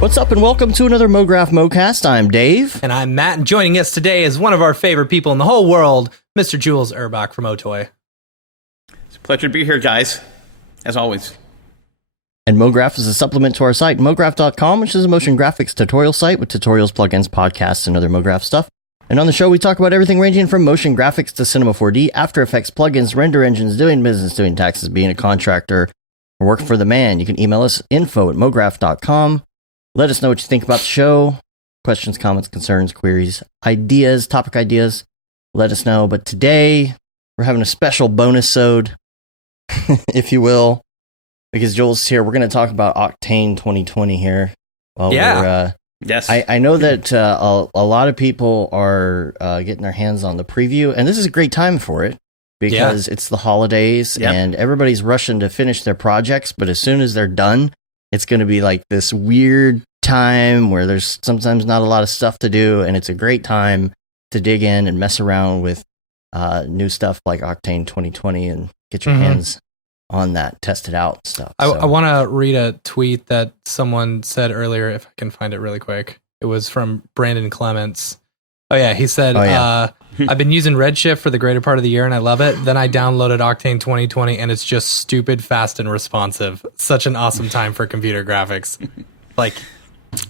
What's up, and welcome to another Mograph Mocast. I'm Dave. And I'm Matt, and joining us today is one of our favorite people in the whole world, Mr. Jules Urbach from Otoy. It's a pleasure to be here, guys, as always. And Mograph is a supplement to our site, mograph.com, which is a motion graphics tutorial site with tutorials, plugins, podcasts, and other Mograph stuff. And on the show, we talk about everything ranging from motion graphics to Cinema 4D, After Effects, plugins, render engines, doing business, doing taxes, being a contractor, or working for the man. You can email us, info@mograph.com. Let us know what you think about the show. Questions, comments, concerns, queries, ideas, topic ideas. Let us know. But today, we're having a special bonus-ode, if you will, because Joel's here. We're going to talk about Octane 2020 here. Yes. I know that a lot of people are getting their hands on the preview, and this is a great time for it because it's the holidays and everybody's rushing to finish their projects. But as soon as they're done, it's going to be like this weird time where there's sometimes not a lot of stuff to do, and it's a great time to dig in and mess around with new stuff like Octane 2020 and get your hands on that, test it out stuff. I want to read a tweet that someone said earlier, if I can find it really quick. It was from Brandon Clements. Oh, yeah. He said, I've been using Redshift for the greater part of the year, and I love it. Then I downloaded Octane 2020, and it's just stupid, fast, and responsive. Such an awesome time for computer graphics. Like,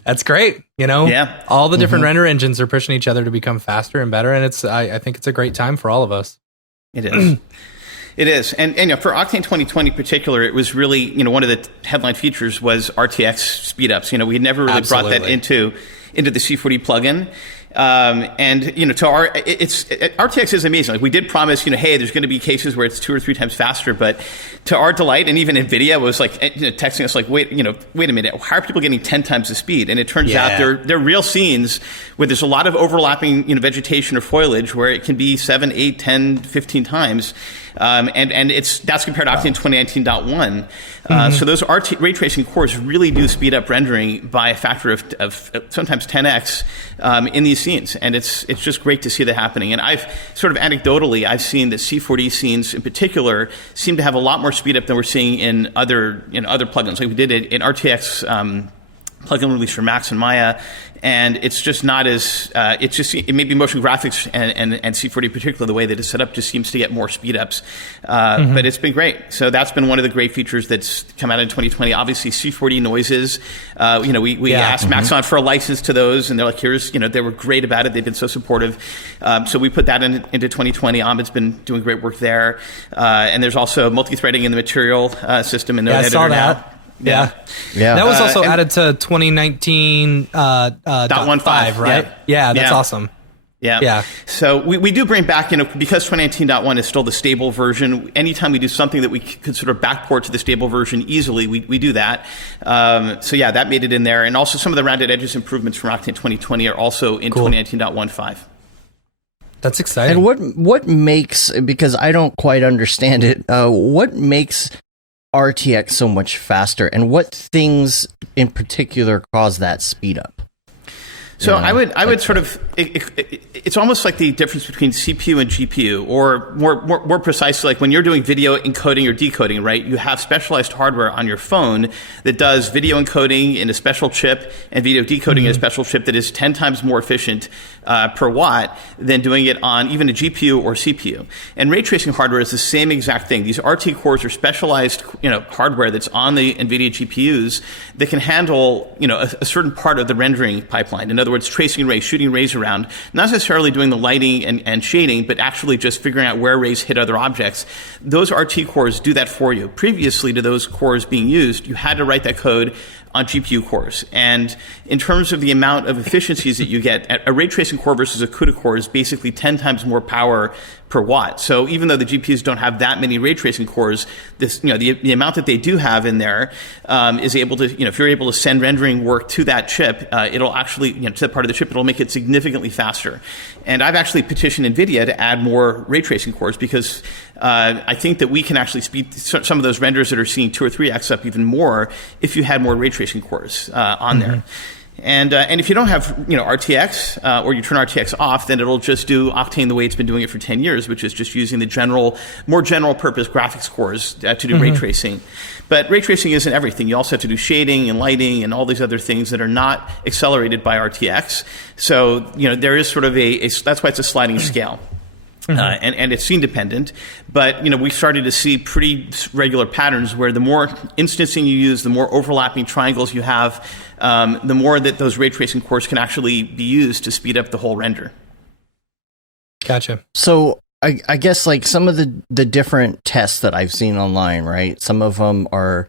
that's great. You know, all the different render engines are pushing each other to become faster and better, and I think it's a great time for all of us. It is. It is. And for Octane 2020 in particular, it was really, one of the headline features was RTX speedups. We had never really brought that into the C4D plugin. RTX is amazing. Like, we did promise, hey, there's going to be cases where it's 2 or 3 times faster, but to our delight, and even NVIDIA was like texting us like, wait a minute, how are people getting 10 times the speed? And it turns out they're real scenes where there's a lot of overlapping, vegetation or foliage where it can be 7, 8, 10, 15 times. And that's compared to Octane 2019.1. So those ray tracing cores really do speed up rendering by a factor of sometimes 10x in these scenes, and it's just great to see that happening. And I've sort of anecdotally I've seen that C4D scenes in particular seem to have a lot more speed up than we're seeing in other plugins. Like we did it in RTX plugin release for Max and Maya, and it's just not as it may be motion graphics and C4D in particular, the way that it's set up just seems to get more speed ups, but it's been great. So that's been one of the great features that's come out in 2020. Obviously C4D noises, we asked Maxon for a license to those, and they're like, here's, they were great about it, they've been so supportive, so we put that into 2020. Ahmed's been doing great work there, and there's also multi-threading in the material system in Node Editor I saw now. that. Yeah. That was also added to 2019 .15, right? Yeah, that's awesome. Yeah. So we do bring back, because 2019.1 is still the stable version, anytime we do something that we could sort of backport to the stable version easily, we do that. That made it in there. And also some of the rounded edges improvements from Octane 2020 are also in 2019.1.5. That's exciting. And what makes, because I don't quite understand it, what makes RTX so much faster, and what things in particular cause that speed up? So I would sort of, it's almost like the difference between CPU and GPU, or more precisely, like when you're doing video encoding or decoding, right? You have specialized hardware on your phone that does video encoding in a special chip and video decoding in a special chip that is 10 times more efficient per watt than doing it on even a GPU or CPU. And ray tracing hardware is the same exact thing. These RT cores are specialized, hardware that's on the NVIDIA GPUs that can handle, a certain part of the rendering pipeline. In other words, tracing rays, shooting rays around, not necessarily doing the lighting and shading, but actually just figuring out where rays hit other objects. Those RT cores do that for you. Previously to those cores being used, you had to write that code on GPU cores. And in terms of the amount of efficiencies that you get, a ray tracing core versus a CUDA core is basically 10 times more power per watt. So even though the GPUs don't have that many ray tracing cores, the amount that they do have in there is able to, if you're able to send rendering work to that chip, it'll actually, to that part of the chip, it'll make it significantly faster. And I've actually petitioned NVIDIA to add more ray tracing cores because I think that we can actually speed some of those renders that are seeing 2 or 3x up even more if you had more ray tracing cores on there. And if you don't have RTX or you turn RTX off, then it'll just do Octane the way it's been doing it for 10 years, which is just using the more general purpose graphics cores to do ray tracing. But ray tracing isn't everything. You also have to do shading and lighting and all these other things that are not accelerated by RTX. So there is sort of that's why it's a sliding scale. And it's scene dependent, but we started to see pretty regular patterns where the more instancing you use, the more overlapping triangles you have, the more that those ray tracing cores can actually be used to speed up the whole render. Gotcha. So I guess like some of the different tests that I've seen online, right? Some of them are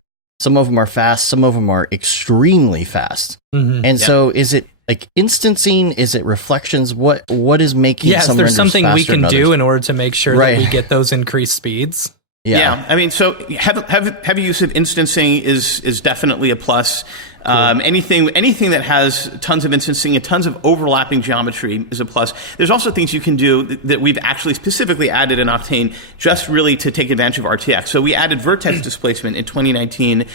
fast, some of them are extremely fast, and so is it like instancing? Is it reflections? What is making some renders something we can do in order to make sure right. that we get those increased speeds. Yeah. I mean, so heavy use of instancing is definitely a plus. Cool. Anything that has tons of instancing and tons of overlapping geometry is a plus. There's also things you can do that we've actually specifically added in Octane just really to take advantage of RTX. So we added vertex displacement in 2019,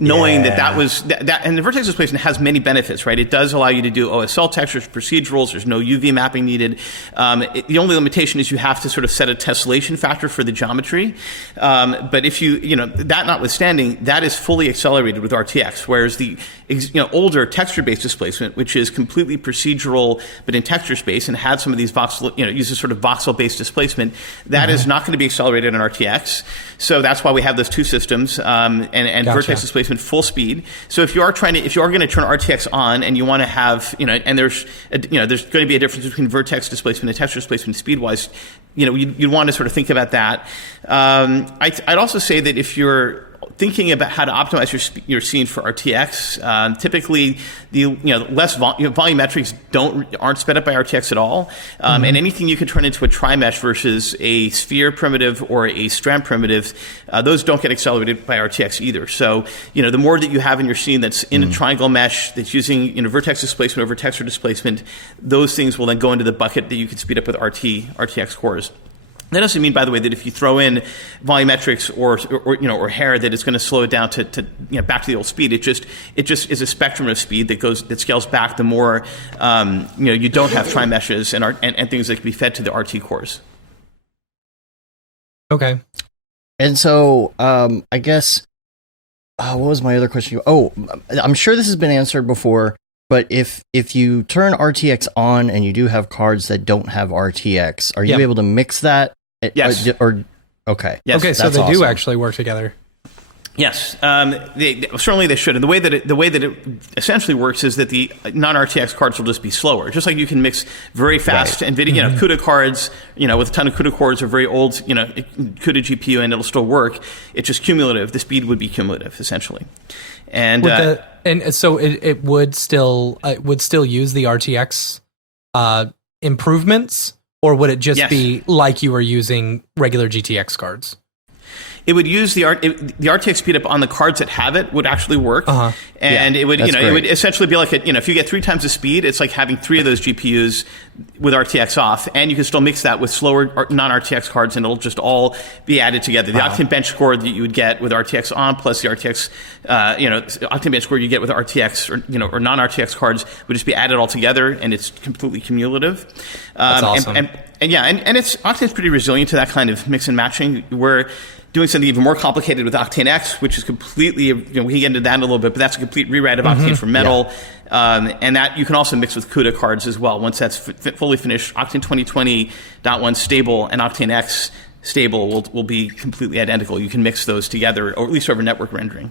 knowing that was that, and the vertex displacement has many benefits, right? It does allow you to do OSL textures, procedurals. There's no UV mapping needed. The only limitation is you have to sort of set a tessellation factor for the geometry. But if that notwithstanding, that is fully accelerated with RTX, whereas the older texture-based displacement, which is completely procedural but in texture space and had some of these voxel, uses sort of voxel-based displacement, that is not going to be accelerated in RTX. So that's why we have those two systems and gotcha. Vertex displacement full speed. So if you are going to turn RTX on and you want to have, and there's going to be a difference between vertex displacement and texture displacement speed-wise, you'd want to sort of think about that. I'd also say that if you're thinking about how to optimize your scene for RTX, typically the less volumetrics aren't sped up by RTX at all, and anything you can turn into a tri-mesh versus a sphere primitive or a strand primitive, those don't get accelerated by RTX either. So the more that you have in your scene that's in a triangle mesh that's using vertex displacement over texture displacement, those things will then go into the bucket that you can speed up with RTX cores. That doesn't mean, by the way, that if you throw in volumetrics or hair, that it's going to slow it down to back to the old speed. It just is a spectrum of speed that scales back the more you don't have tri-meshes and things that can be fed to the RT cores. Okay. And so I guess what was my other question? Oh, I'm sure this has been answered before. But if you turn RTX on and you do have cards that don't have RTX, are you able to mix that? Yes. Okay. Yes. Okay, so they do actually work together. Yes, certainly they should. And the way that it essentially works is that the non-RTX cards will just be slower. Just like you can mix very fast NVIDIA, CUDA cards, with a ton of CUDA cores or very old, CUDA GPU, and it'll still work. It's just cumulative. The speed would be cumulative, essentially. And and so it would still use the RTX improvements, or would it just be like you were using regular GTX cards? It would use the RTX speed up on the cards that have it would actually work, and it would it would essentially be like if you get 3 times the speed, it's like having 3 of those GPUs with RTX off, and you can still mix that with slower non-RTX cards, and it'll just all be added together. The Octane bench score that you would get with RTX on plus the RTX, Octane bench score you get with RTX or non-RTX cards would just be added all together, and it's completely cumulative. That's awesome. And Octane's pretty resilient to that kind of mix and matching. We're doing something even more complicated with Octane X, which is completely, we can get into that in a little bit, but that's a complete rewrite of Octane for Metal. And that you can also mix with CUDA cards as well. Once that's fully finished, Octane 2020.1 stable and Octane X stable will be completely identical. You can mix those together, or at least over network rendering.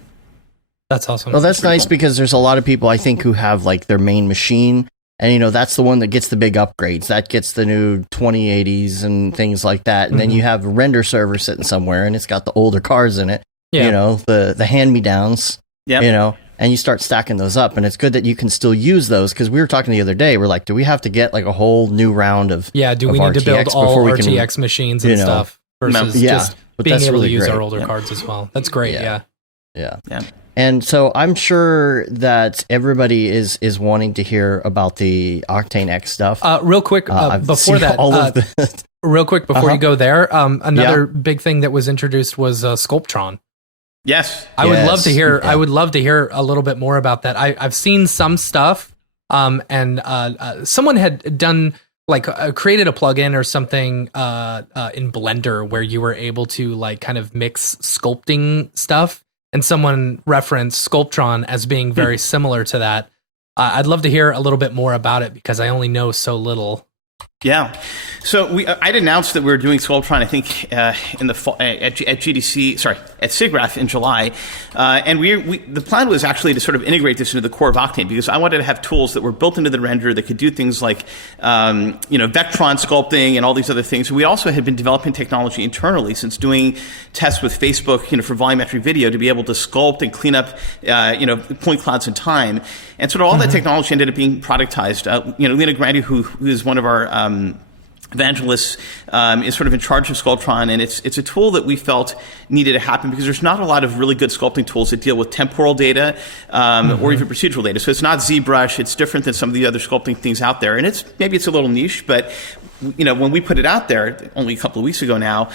That's awesome. Well, that's nice because there's a lot of people, I think, who have like their main machine. And, that's the one that gets the big upgrades. That gets the new 2080s and things like that. And then you have a render server sitting somewhere and it's got the older cards in it, the hand-me-downs, and you start stacking those up. And it's good that you can still use those because we were talking the other day. We're like, do we have to get like a whole new round of do we need to build all RTX machines and stuff versus just being able to use our older cards as well? That's great, Yeah. And so I'm sure that everybody is wanting to hear about the Octane X stuff. Real quick, before that, real quick before you go there, another big thing that was introduced was Sculptron. Yes, I would love to hear. I would love to hear a little bit more about that. I've seen some stuff and someone had done like created a plugin or something in Blender where you were able to like kind of mix sculpting stuff, and someone referenced Sculptron as being very similar to that. I'd love to hear a little bit more about it because I only know so little. Yeah, so I'd announced that we were doing Sculptron, I think, in the fall, at GDC, sorry, at SIGGRAPH in July, and the plan was actually to sort of integrate this into the core of Octane because I wanted to have tools that were built into the renderer that could do things like, Vectron sculpting and all these other things. We also had been developing technology internally since doing tests with Facebook, for volumetric video to be able to sculpt and clean up, point clouds in time. And sort of all that technology ended up being productized. Lena Grandi, who is one of our evangelists, is sort of in charge of Sculptron, and it's a tool that we felt needed to happen because there's not a lot of really good sculpting tools that deal with temporal data or even procedural data. So it's not ZBrush. It's different than some of the other sculpting things out there, and maybe it's a little niche, but when we put it out there only a couple of weeks ago now,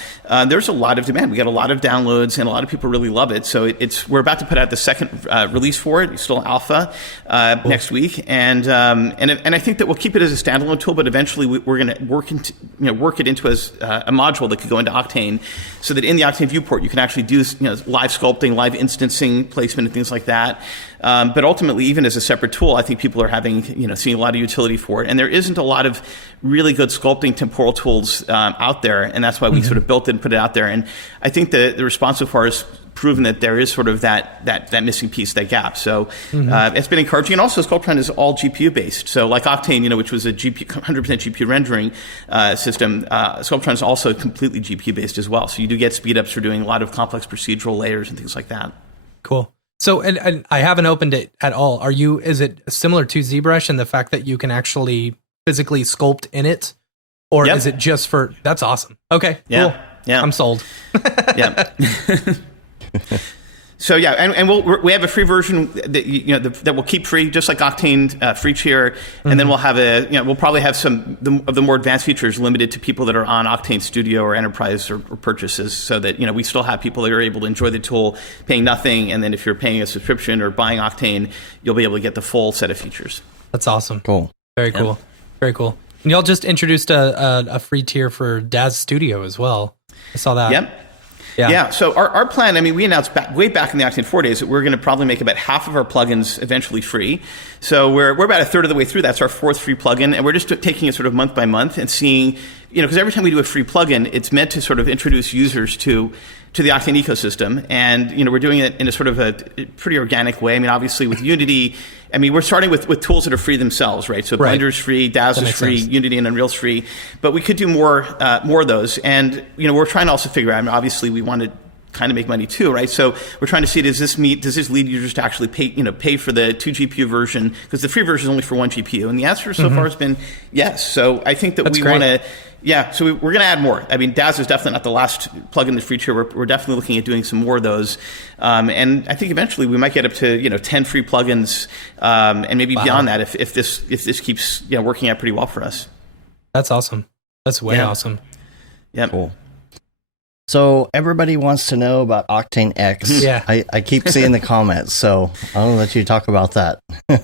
there's a lot of demand. We got a lot of downloads, and a lot of people really love it. So we're about to put out the second release for it. It's still alpha next week, and I think that we'll keep it as a standalone tool, but eventually we're going to work it into as a module that could go into Octane, so that in the Octane viewport you can actually do live sculpting, live instancing, placement, and things like that. But ultimately, even as a separate tool, I think people are seeing a lot of utility for it. And there isn't a lot of really good sculpting temporal tools out there, and that's why we sort of built it and put it out there. And I think the response so far has proven that there is sort of that missing piece, that gap. So it's been encouraging. And also, Sculptron is all GPU based. So like Octane, which was a 100% GPU rendering system, Sculptron is also completely GPU based as well. So you do get speed ups for doing a lot of complex procedural layers and things like that. Cool. So, and I haven't opened it at all. Is it similar to ZBrush in the fact that you can actually physically sculpt in it? Or is it just for, that's awesome. Okay, cool. Yeah. I'm sold. Yeah. So and we have a free version that that we'll keep free, just like Octane free tier, and then we'll have we'll probably have some of the more advanced features limited to people that are on Octane Studio or Enterprise or purchases, so that we still have people that are able to enjoy the tool paying nothing, and then if you're paying a subscription or buying Octane, you'll be able to get the full set of features. That's awesome. Cool. Very cool. Very cool. And y'all just introduced a free tier for Daz Studio as well. I saw that. Yep. Yeah. So our plan, we announced way back in the Octane 4 days that we're going to probably make about half of our plugins eventually free. So we're about a third of the way through. That's our fourth free plugin. And we're just taking it sort of month by month and seeing, because every time we do a free plugin, it's meant to sort of introduce users to the Octane ecosystem. And, we're doing it in a sort of a pretty organic way. Obviously with Unity, we're starting with tools that are free themselves, right? So Blender's free, Daz is free, sense. Unity and Unreal's free. But we could do more of those. And, we're trying to also figure out, obviously we want to kind of make money too, right? So we're trying to see, does this lead users to actually pay for the 2 GPU version? Because the free version is only for 1 GPU. And the answer so far has been yes. So I think that we want to, so we're going to add more. Daz is definitely not the last plugin in the free tier. We're definitely looking at doing some more of those. And I think eventually we might get up to, 10 free plugins, and maybe beyond that if this keeps, working out pretty well for us. That's awesome. That's way awesome. Yeah. Cool. So everybody wants to know about Octane X. Yeah. I keep seeing the comments, so I'll let you talk about that.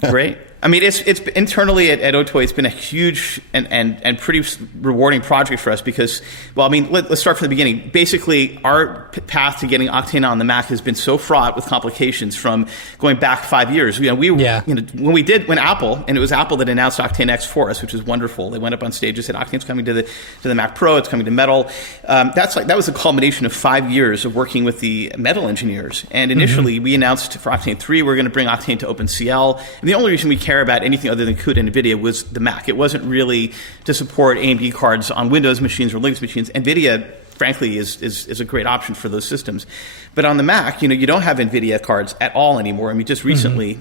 Great. It's internally at Otoy, it's been a huge and pretty rewarding project for us because, let's start from the beginning. Basically, our path to getting Octane on the Mac has been so fraught with complications from going back 5 years. When Apple, and it was Apple that announced Octane X for us, which was wonderful. They went up on stage and said, Octane's coming to the Mac Pro, it's coming to Metal. That was a culmination of 5 years of working with the Metal engineers. And initially, we announced for Octane 3, we're going to bring Octane to OpenCL. And the only reason we care about anything other than CUDA and NVIDIA was the Mac. It wasn't really to support AMD cards on Windows machines or Linux machines. NVIDIA, frankly, is a great option for those systems. But on the Mac, you don't have NVIDIA cards at all anymore. Just recently,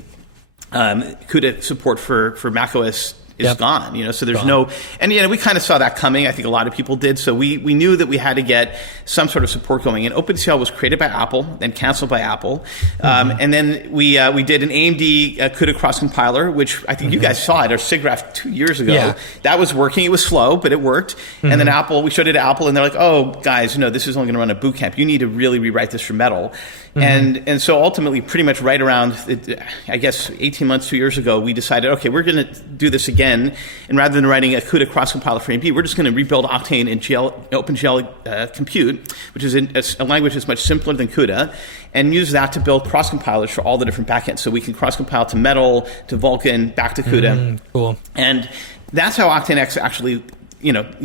CUDA support for macOS gone. So there's no, and we kind of saw that coming. I think a lot of people did. So we knew that we had to get some sort of support going. And OpenCL was created by Apple, then canceled by Apple, and then we did an AMD CUDA cross compiler, which I think you guys saw at our SIGGRAPH 2 years ago. Yeah. That was working. It was slow, but it worked. And then we showed it to Apple, and they're like, "Oh, guys, no, this is only going to run a boot camp. You need to really rewrite this for Metal." And so ultimately, pretty much right around, I guess, 18 months, 2 years ago, we decided, okay, we're going to do this again. And rather than writing a CUDA cross-compiler for AMD, we're just going to rebuild Octane in OpenGL Compute, which is a language that's much simpler than CUDA, and use that to build cross-compilers for all the different backends. So we can cross-compile to Metal, to Vulkan, back to CUDA. Cool. And that's how Octane X actually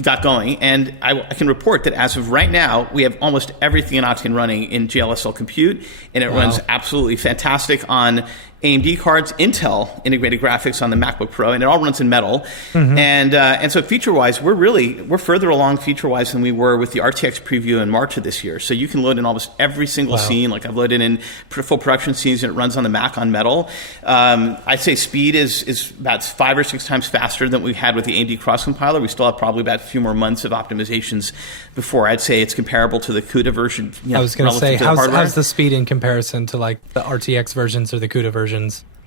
got going. And I can report that as of right now, we have almost everything in Octane running in GLSL Compute, and it runs absolutely fantastic on AMD cards, Intel integrated graphics on the MacBook Pro, and it all runs in Metal. And so feature-wise, we're further along feature-wise than we were with the RTX preview in March of this year. So you can load in almost every single scene. Like I've loaded in full production scenes, and it runs on the Mac on Metal. I'd say speed is about 5 or 6 times faster than we had with the AMD cross compiler. We still have probably about a few more months of optimizations before I'd say it's comparable to the CUDA version. I was going to say, how's the speed in comparison to like the RTX versions or the CUDA versions?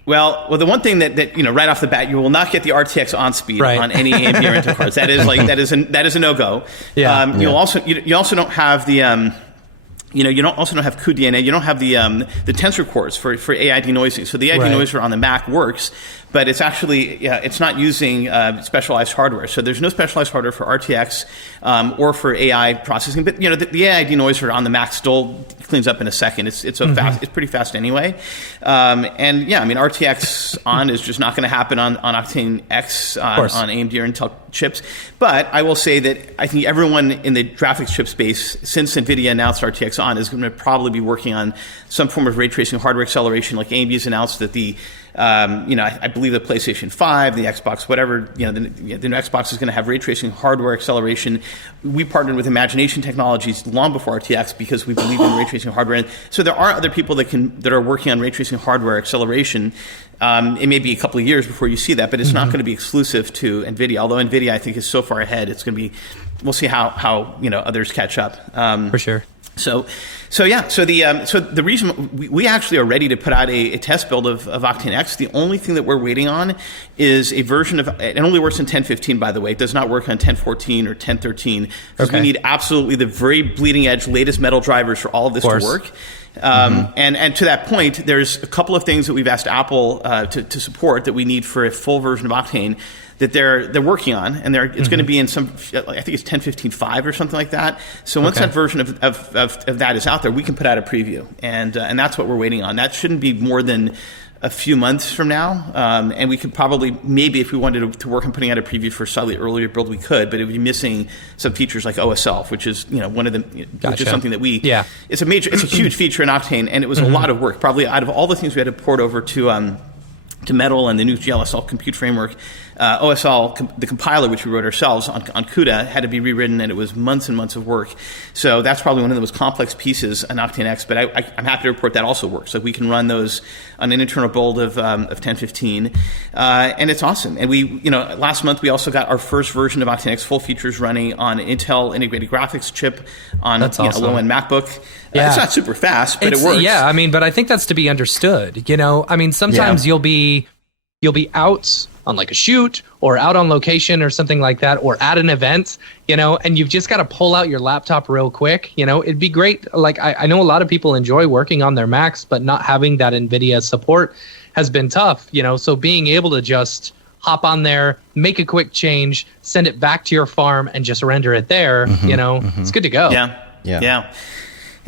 Well, the one thing that right off the bat, you will not get the RTX on speed on any AMD or Intel cards. That is a no-go. Yeah. You also don't have the you don't have cuDNA. You don't have the tensor cores for AI denoising. So the AI denoiser on the Mac works, but it's actually it's not using specialized hardware. So there's no specialized hardware for RTX or for AI processing. But the AI denoiser on the Mac still cleans up in a second. It's so fast. It's pretty fast anyway. And RTX on is just not going to happen on Octane X on AMD or Intel chips. But I will say that I think everyone in the graphics chip space, since NVIDIA announced RTX on, is going to probably be working on some form of ray tracing hardware acceleration. Like AMD's announced that the I believe the PlayStation 5, the Xbox, whatever, the new Xbox is going to have ray tracing hardware acceleration. We partnered with Imagination Technologies long before RTX because we believe in ray tracing hardware. And so there are other people that are working on ray tracing hardware acceleration. It may be a couple of years before you see that, but it's not going to be exclusive to NVIDIA. Although NVIDIA, I think, is so far ahead, it's going to be. We'll see how others catch up. For sure. So the reason we actually are ready to put out a test build of Octane X. The only thing that we're waiting on is a version of it. Only works in 10.15, by the way. It does not work on 10.14 or 10.13 because we need absolutely the very bleeding edge latest Metal drivers for all of this to work. And to that point, there's a couple of things that we've asked Apple to support that we need for a full version of Octane that they're working on, and it's going to be in some, I think it's 10.15.5 or something like that. So once that version of that is out there, we can put out a preview, and that's what we're waiting on. That shouldn't be more than a few months from now, and we could probably, maybe if we wanted to work on putting out a preview for a slightly earlier build, we could, but it would be missing some features like OSL, which is one of the, which is something that it's a huge feature in Octane, and it was a lot of work. Probably out of all the things we had to port over to Metal and the new GLSL compute framework, OSL, the compiler, which we wrote ourselves on CUDA, had to be rewritten, and it was months and months of work. So that's probably one of the most complex pieces in Octane X, but I'm happy to report that also works. Like we can run those on an internal build of 10.15, and it's awesome. And we, last month we also got our first version of Octane X full features running on an Intel integrated graphics chip on a low-end MacBook. It's not super fast, but it works. Yeah, but I think that's to be understood. Sometimes you'll be out on like a shoot or out on location or something like that, or at an event, and you've just got to pull out your laptop real quick. It'd be great. Like I know a lot of people enjoy working on their Macs, but not having that NVIDIA support has been tough. So being able to just hop on there, make a quick change, send it back to your farm, and just render it there, it's good to go. Yeah.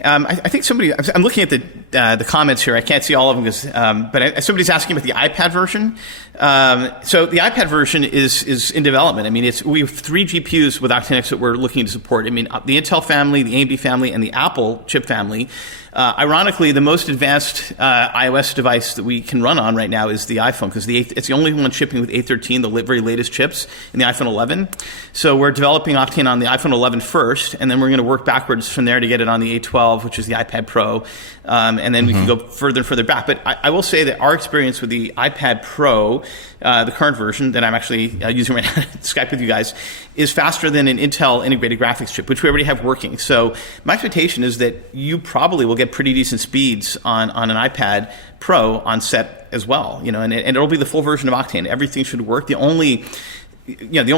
I think I'm looking at the comments here. I can't see all of them but somebody's asking about the iPad version. So the iPad version is in development. We have 3 GPUs with Octane X that we're looking to support. The Intel family, the AMD family, and the Apple chip family. Ironically, the most advanced iOS device that we can run on right now is the iPhone, because it's the only one shipping with A13, the very latest chips, in the iPhone 11. So we're developing Octane on the iPhone 11 first, and then we're going to work backwards from there to get it on the A12 12, which is the iPad Pro, and then we can go further and further back. But I will say that our experience with the iPad Pro, the current version that I'm actually using right now to Skype with you guys, is faster than an Intel integrated graphics chip, which we already have working. So my expectation is that you probably will get pretty decent speeds on an iPad Pro on set as well, and it'll be the full version of Octane. Everything should work. The only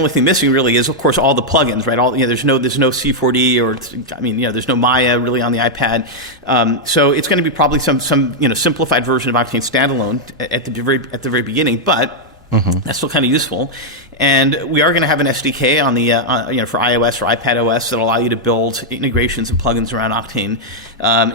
thing missing really is, of course, all the plugins, right? There's no C4D there's no Maya really on the iPad. So it's going to be probably some simplified version of Octane standalone at the very beginning, but that's still kind of useful. And we are going to have an SDK on the for iOS or iPad OS that will allow you to build integrations and plugins around Octane,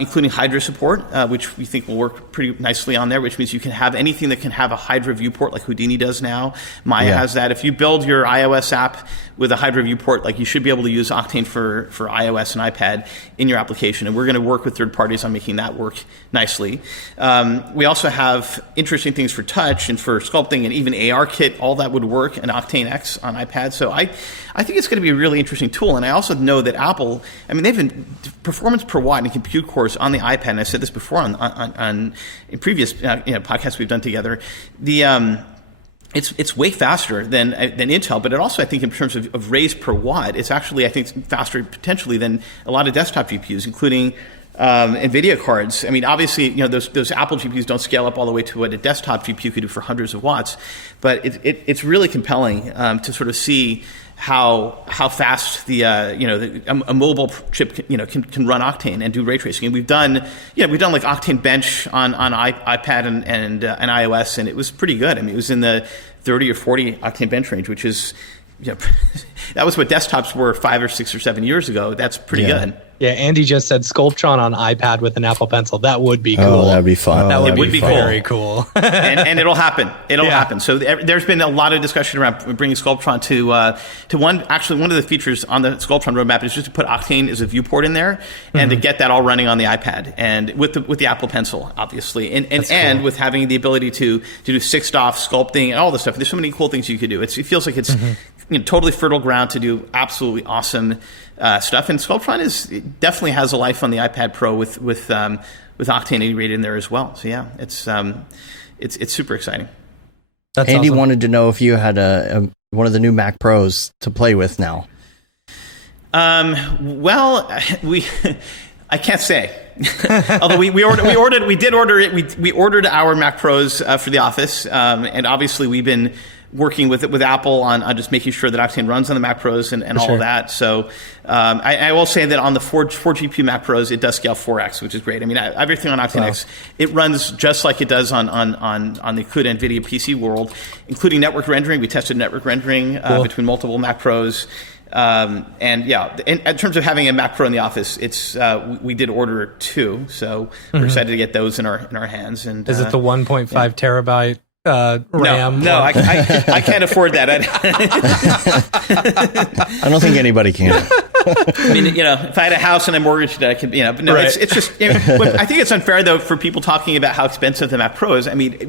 including Hydra support, which we think will work pretty nicely on there, which means you can have anything that can have a Hydra viewport like Houdini does now. Maya has that. If you build your iOS app with a Hydra viewport, like, you should be able to use Octane for iOS and iPad in your application. And we're going to work with third parties on making that work nicely. We also have interesting things for touch and for sculpting, and even ARKit. All that would work in Octane X on iPad. So I think it's going to be a really interesting tool. And I also know that Apple, they've been performance per watt and compute cores on the iPad. And I said this before on in previous podcasts we've done together. It's way faster than Intel, but it also, I think, in terms of raise per watt, it's actually, I think, faster potentially than a lot of desktop GPUs, including NVIDIA cards. Obviously, those Apple GPUs don't scale up all the way to what a desktop GPU could do for hundreds of watts, but it's really compelling to sort of see how fast a mobile chip can run Octane and do ray tracing. And we've done like Octane Bench on iPad and iOS, and it was pretty good. It was in the 30 or 40 Octane Bench range, which is that was what desktops were 5 or 6 or 7 years ago. That's pretty good. Yeah, Andy just said Sculptron on iPad with an Apple Pencil. That would be cool. Oh, that'd be fun. That would be very cool. and it'll happen. It'll happen. So there's been a lot of discussion around bringing Sculptron to one. Actually, one of the features on the Sculptron roadmap is just to put Octane as a viewport in there, and to get that all running on the iPad, and with the Apple Pencil, obviously, and cool. With having the ability to do 6-DoF sculpting and all this stuff. There's so many cool things you could do. It feels like it's totally fertile ground to do absolutely awesome stuff. And Sculptron definitely has a life on the iPad Pro with Octane integrated in there as well. So yeah, it's super exciting. That's Andy awesome. Wanted to know if you had one of the new Mac Pros to play with now. Well, I can't say. Although we ordered our Mac Pros for the office, and obviously we've been working with Apple on just making sure that Octane runs on the Mac Pros and all of that. So I will say that on the 4 GPU Mac Pros, it does scale 4x, which is great. Everything on Octane X, it runs just like it does on the CUDA NVIDIA PC world, including network rendering. We tested network rendering between multiple Mac Pros. And in terms of having a Mac Pro in the office, we did order 2, so we're excited to get those in our hands. And is it the 1.5 terabyte RAM? No, I can't afford that. I don't think anybody can. If I had a house and I mortgaged it, I could, but no, right. It's just, I think it's unfair though for people talking about how expensive the Mac Pro is. 1.5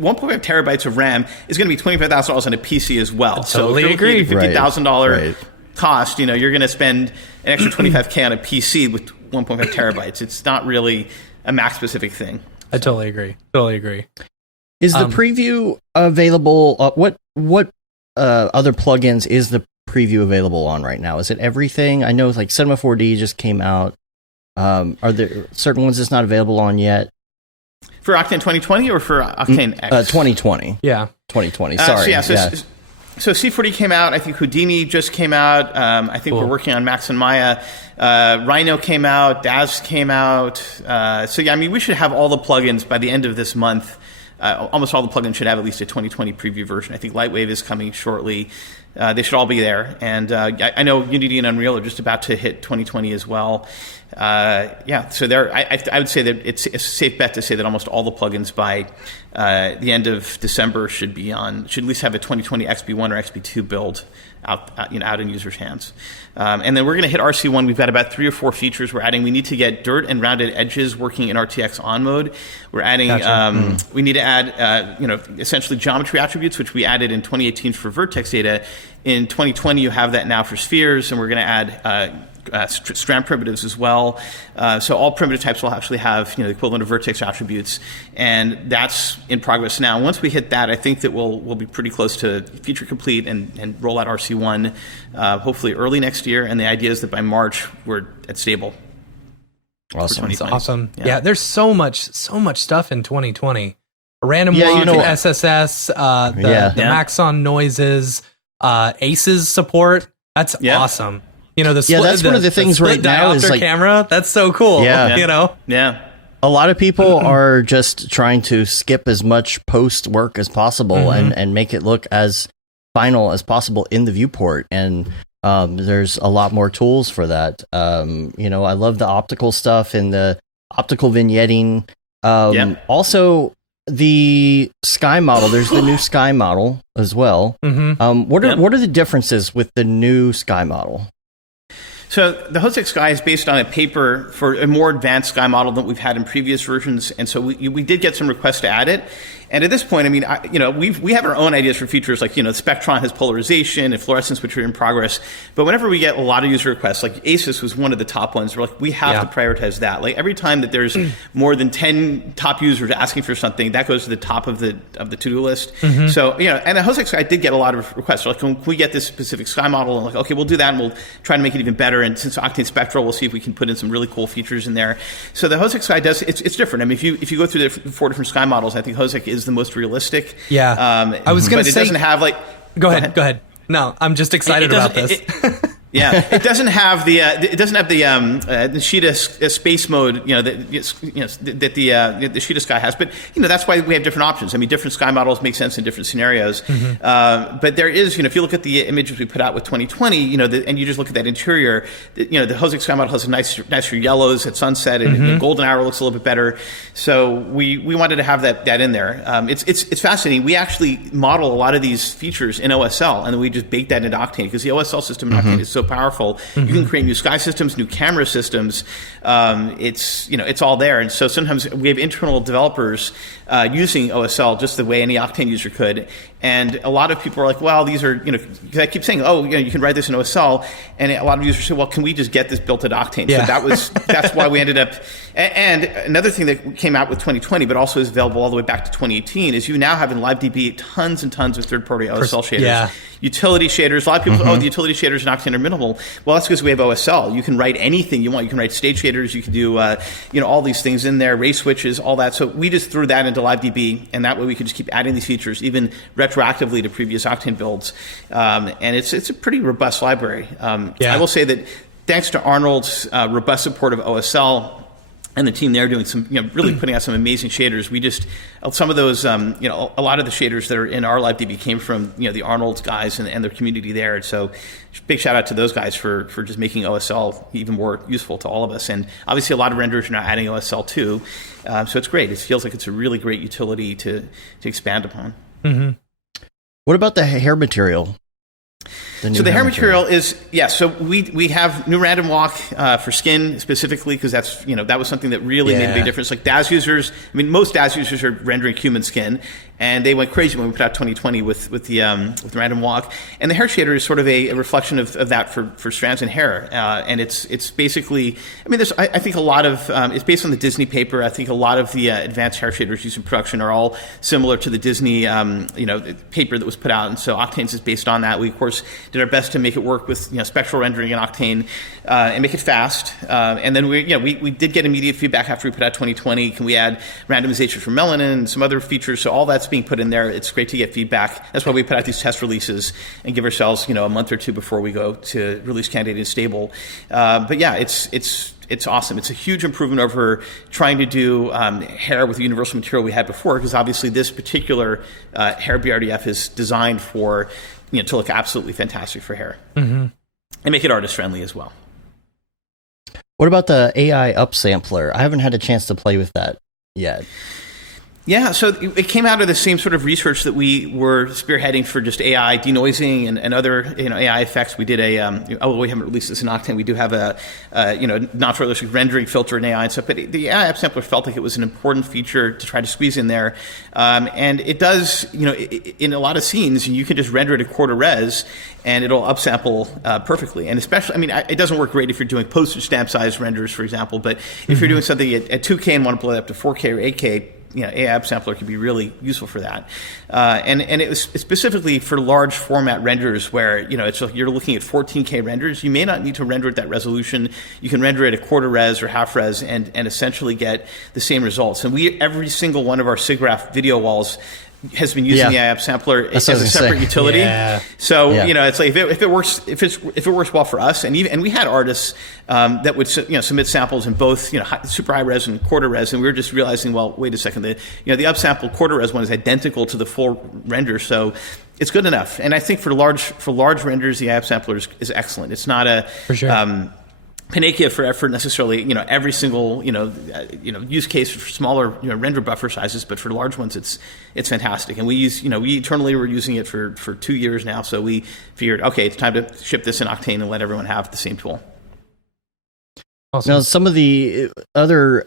terabytes of RAM is going to be $25,000 on a PC as well. Totally so agree. $50,000 cost, you're going to spend an extra $25K on a PC with 1.5 terabytes. It's not really a Mac specific thing. I totally agree. Is the preview available? What other plugins is the preview available on right now? Is it everything? I know like Cinema 4D just came out. Are there certain ones that's not available on yet? For Octane 2020 or for Octane X? 2020. Yeah. 2020. Sorry. So C4D came out. I think Houdini just came out. I think we're working on Max and Maya. Rhino came out. Daz came out. We should have all the plugins by the end of this month. Almost all the plugins should have at least a 2020 preview version. I think Lightwave is coming shortly. They should all be there. And I know Unity and Unreal are just about to hit 2020 as well. So I would say that it's a safe bet to say that almost all the plugins by the end of December should at least have a 2020 XB1 or XB2 build out in users' hands. And then we're going to hit RC1. We've got about 3 or 4 features we're adding. We need to get dirt and rounded edges working in RTX on mode. We're adding, we need to add, essentially geometry attributes, which we added in 2018 for vertex data. In 2020, you have that now for spheres, and we're going to add strand primitives as well. So all primitive types will actually have the equivalent of vertex attributes, and that's in progress now. Once we hit that, I think that we'll be pretty close to feature complete and roll out RC1 hopefully early next year. And the idea is that by March we're at stable. Awesome. That's awesome. Yeah, there's so much stuff in 2020. Random walk, SSS, the Maxon noises, ACES support. That's awesome. The split, that's one of the things right now is like camera. That's so cool. Yeah. A lot of people are just trying to skip as much post work as possible and make it look as final as possible in the viewport. And there's a lot more tools for that. I love the optical stuff and the optical vignetting. Also, the sky model. There's the new sky model as well. What are the differences with the new sky model? So the Hosek Sky is based on a paper for a more advanced sky model than we've had in previous versions, and so we did get some requests to add it. And at this point, I mean, we have our own ideas for features like, Spectron has polarization and fluorescence, which are in progress. But whenever we get a lot of user requests, like ACES was one of the top ones, we're like, we have to prioritize that. Like every time that there's more than 10 top users asking for something, that goes to the top of the to-do list. So, and the Hosek Sky did get a lot of requests. So like, can we get this specific sky model? And like, okay, we'll do that, and we'll try to make it even better. And since Octane Spectral, we'll see if we can put in some really cool features in there. So the Hosek Sky it's different. I mean, if you go through the 4 different sky models, I think Hosek is the most realistic. I was going to say, it doesn't have like. Go ahead. No, I'm just excited about this. It doesn't have the Nishida space mode, that the Nishida Sky has. But that's why we have different options. I mean, different sky models make sense in different scenarios. But there is, if you look at the images we put out with 2020, and you just look at that interior, the Hosek Sky model has nicer yellows at sunset, and golden hour looks a little bit better. So we wanted to have that in there. It's fascinating. We actually model a lot of these features in OSL, and then we just bake that into Octane because the OSL system in Octane is so powerful. You can create new sky systems, new camera systems. It's all there. And so sometimes we have internal developers using OSL just the way any Octane user could. And a lot of people are like, well, these are, because I keep saying, you can write this in OSL. And a lot of users say, well, can we just get this built at Octane? So that's why we ended up. And another thing that came out with 2020, but also is available all the way back to 2018, is you now have in LiveDB tons and tons of third-party OSL shaders. Utility shaders. A lot of people say, the utility shaders in Octane are minimal. Well, that's because we have OSL. You can write anything you want. You can write stage shaders. You can do, all these things in there, ray switches, all that. So we just threw that into LiveDB, and that way we could just keep adding these features, even retroactively to previous Octane builds. And it's a pretty robust library. I will say that thanks to Arnold's robust support of OSL, and the team there doing some, really putting out some amazing shaders. We just, some of those, a lot of the shaders that are in our LiveDB came from, the Arnold's guys and their community there. And so big shout out to those guys for just making OSL even more useful to all of us. And obviously a lot of renderers are now adding OSL too. So it's great. It feels like it's a really great utility to expand upon. What about the hair material? So the hair material is, so we have new random walk for skin specifically, because that's, that was something that really made a big difference. Like DAZ users, most DAZ users are rendering human skin, and they went crazy when we put out 2020 with the random walk. And the hair shader is sort of a reflection of that for strands and hair. And it's basically, there's, I think a lot of, it's based on the Disney paper. I think a lot of the advanced hair shaders used in production are all similar to the Disney, paper that was put out. And so Octane's is based on that. We, of course, did our best to make it work with spectral rendering in Octane and make it fast. And then we did get immediate feedback after we put out 2020. Can we add randomization for melanin and some other features? So all that's being put in there. It's great to get feedback. That's why we put out these test releases and give ourselves a month or two before we go to release candidate and stable. But yeah, it's awesome. It's a huge improvement over trying to do hair with the universal material we had before, because obviously this particular hair BRDF is designed for to look absolutely fantastic for hair and make it artist friendly as well. What about the AI upsampler? I haven't had a chance to play with that yet. Yeah, so it came out of the same sort of research that we were spearheading for just AI denoising and other AI effects. We did although we haven't released this in Octane, we do have a non-realistic rendering filter in AI and stuff. But the AI upsampler felt like it was an important feature to try to squeeze in there, and it does. In a lot of scenes, you can just render it at quarter res, and it'll upsample perfectly. And especially, it doesn't work great if you're doing postage stamp size renders, for example. But if you're doing something at 2K and want to blow it up to 4K or 8K. AI upsampler could be really useful for that, and it was specifically for large format renders where it's like you're looking at 14K renders. You may not need to render at that resolution. You can render it at quarter res or half res and essentially get the same results. And every single one of our SIGGRAPH video walls has been using the AI upsampler as a separate utility. Yeah. So it's like if it works well for us, and we had artists that would submit samples in both super high res and quarter res, and we were just realizing, well, wait a second, the upsampled quarter res one is identical to the full render, so it's good enough. And I think for large renders, the AI upsampler is excellent. It's not a for sure. Panacea for necessarily every single use case for smaller render buffer sizes, but for large ones it's fantastic. And we internally were using it for 2 years now, so we figured, okay, it's time to ship this in Octane and let everyone have the same tool. Awesome. Now, some of the other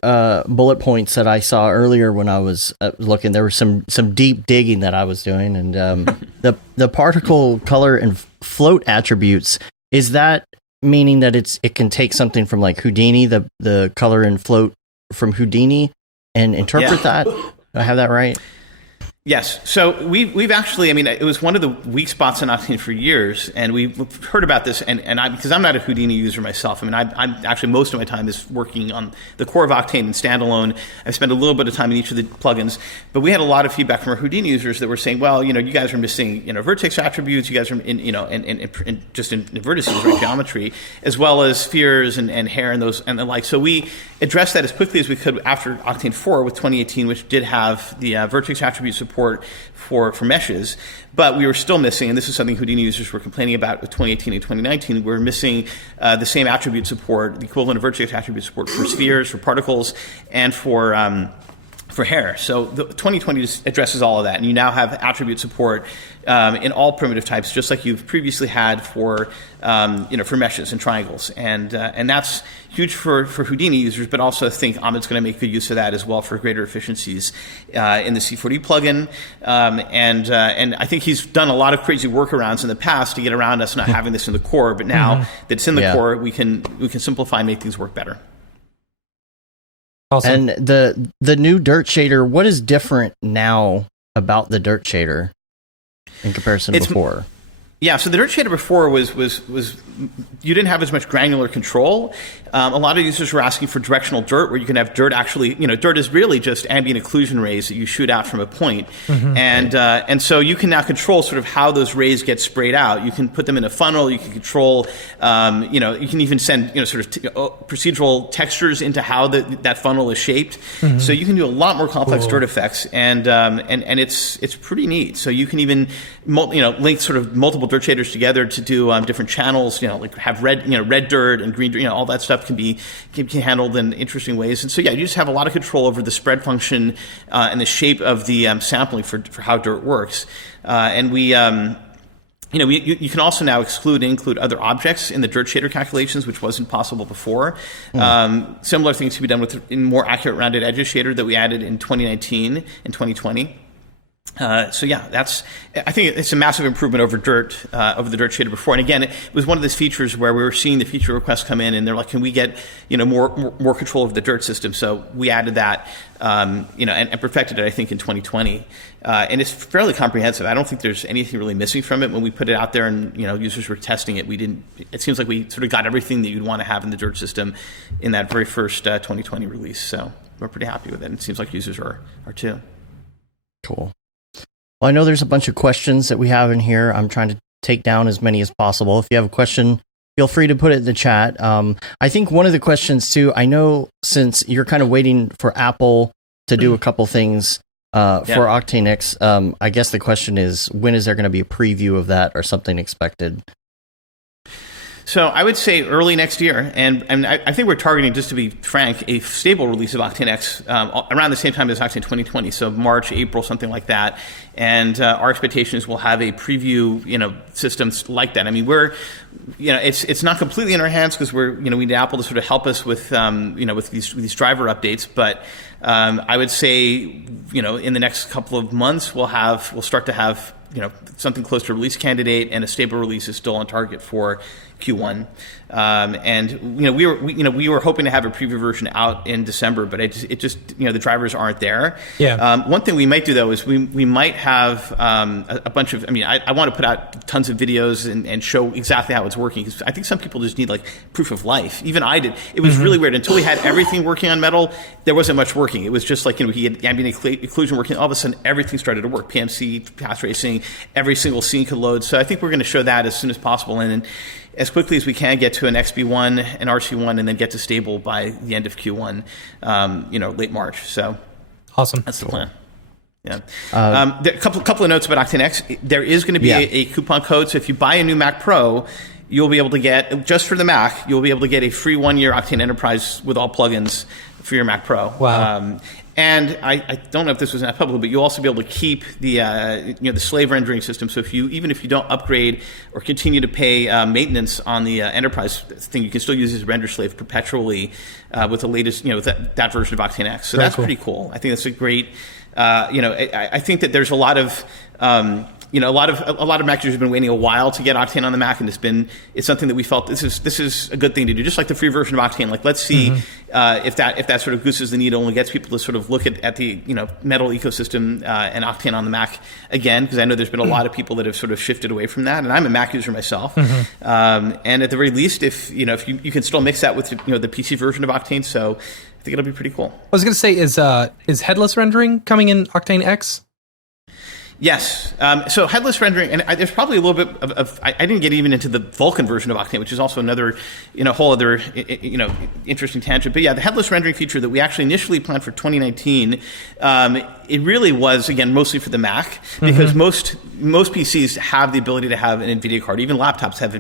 bullet points that I saw earlier when I was looking, there was some deep digging that I was doing, and the particle color and float attributes, is that meaning that it can take something from like Houdini, the color and float from Houdini, and interpret that? Do I have that right? Yes. So we've actually, it was one of the weak spots in Octane for years, and we've heard about this, and because I'm not a Houdini user myself, I'm actually, most of my time is working on the core of Octane and standalone. I spend a little bit of time in each of the plugins, but we had a lot of feedback from our Houdini users that were saying, well, you guys are missing, vertex attributes, you guys are in just in vertices, right, geometry, as well as spheres and hair and those and the like. So we addressed that as quickly as we could after Octane 4 with 2018, which did have the vertex attribute support for meshes, but we were still missing, and this is something Houdini users were complaining about with 2018 and 2019, we were missing the same attribute support, the equivalent of vertex attribute support for spheres, for particles, and for hair. So the 2020 just addresses all of that, and you now have attribute support in all primitive types, just like you've previously had for meshes and triangles, and that's huge for Houdini users. But also, I think Ahmed's going to make good use of that as well for greater efficiencies in the C4D plugin, and I think he's done a lot of crazy workarounds in the past to get around us not having this in the core. But now that it's in the core, we can simplify and make things work better. Awesome. And the new dirt shader, what is different now about the dirt shader in comparison to before? Yeah, so the dirt shader before was you didn't have as much granular control. A lot of users were asking for directional dirt, where you can have dirt actually, dirt is really just ambient occlusion rays that you shoot out from a point. And so you can now control sort of how those rays get sprayed out. You can put them in a funnel, you can control, you can even send, sort of procedural textures into how that funnel is shaped. So you can do a lot more complex dirt effects, and it's pretty neat. So you can even, link sort of multiple dirt shaders together to do different channels, like have red dirt and green dirt, all that stuff can be handled in interesting ways. And so you just have a lot of control over the spread function and the shape of the sampling for how dirt works. And we you can also now exclude and include other objects in the dirt shader calculations, which wasn't possible before. Similar things can be done in more accurate rounded edges shader that we added in 2019 and 2020. I think it's a massive improvement over the dirt shader before. And again, it was one of those features where we were seeing the feature requests come in, and they're like, can we get, more control over the dirt system? So we added that, and perfected it, I think, in 2020. And it's fairly comprehensive. I don't think there's anything really missing from it. When we put it out there and, users were testing it, it seems like we sort of got everything that you'd want to have in the dirt system in that very first 2020 release. So we're pretty happy with it. And it seems like users are too. Cool. Well, I know there's a bunch of questions that we have in here. I'm trying to take down as many as possible. If you have a question, feel free to put it in the chat. I think one of the questions, too, I know since you're kind of waiting for Apple to do a couple things for Octane X, I guess the question is, when is there going to be a preview of that or something expected? So I would say early next year, and I think we're targeting, just to be frank, a stable release of Octane X around the same time as Octane 2020, so March, April, something like that. And our expectation is we'll have a preview, systems like that. I mean, it's not completely in our hands because we need Apple to sort of help us with, with these driver updates. But I would say, in the next couple of months, we'll start to have something close to a release candidate, and a stable release is still on target for Q1. We were hoping to have a preview version out in December, but it just the drivers aren't there. Yeah. One thing we might do though is we might have a bunch of. I want to put out tons of videos and show exactly how it's working, because I think some people just need like proof of life. Even I did. It was really weird until we had everything working on Metal. There wasn't much working. It was just like he had ambient occlusion working. All of a sudden, everything started to work. PMC, path racing, every single scene could load. So I think we're going to show that as soon as possible, and as quickly as we can get to an XB1, an RC1, and then get to stable by the end of Q1, late March. So awesome. That's the plan. Yeah. A couple of notes about Octane X. There is going to be a coupon code. So if you buy a new Mac Pro, you'll be able to get, just for the Mac, you'll be able to get a free 1-year Octane Enterprise with all plugins for your Mac Pro. Wow. And I don't know if this was in public, but you'll also be able to keep the the slave rendering system. So even if you don't upgrade or continue to pay maintenance on the enterprise thing, you can still use this render slave perpetually with the latest with that version of Octane X. So that's pretty cool. I think that's a great. I think that there's a lot of. A lot of Mac users have been waiting a while to get Octane on the Mac, and it's something that we felt this is a good thing to do. Just like the free version of Octane, like let's see if that sort of gooses the needle and gets people to sort of look at the Metal ecosystem and Octane on the Mac again, because I know there's been a lot of people that have sort of shifted away from that, and I'm a Mac user myself. And at the very least, if you can still mix that with the PC version of Octane, so I think it'll be pretty cool. I was going to say, is headless rendering coming in Octane X? Yes. So headless rendering, and there's probably a little bit of I didn't get even into the Vulkan version of Octane, which is also another, whole other, interesting tangent. But yeah, the headless rendering feature that we actually initially planned for 2019, it really was, again, mostly for the Mac, because most PCs have the ability to have an NVIDIA card. Even laptops have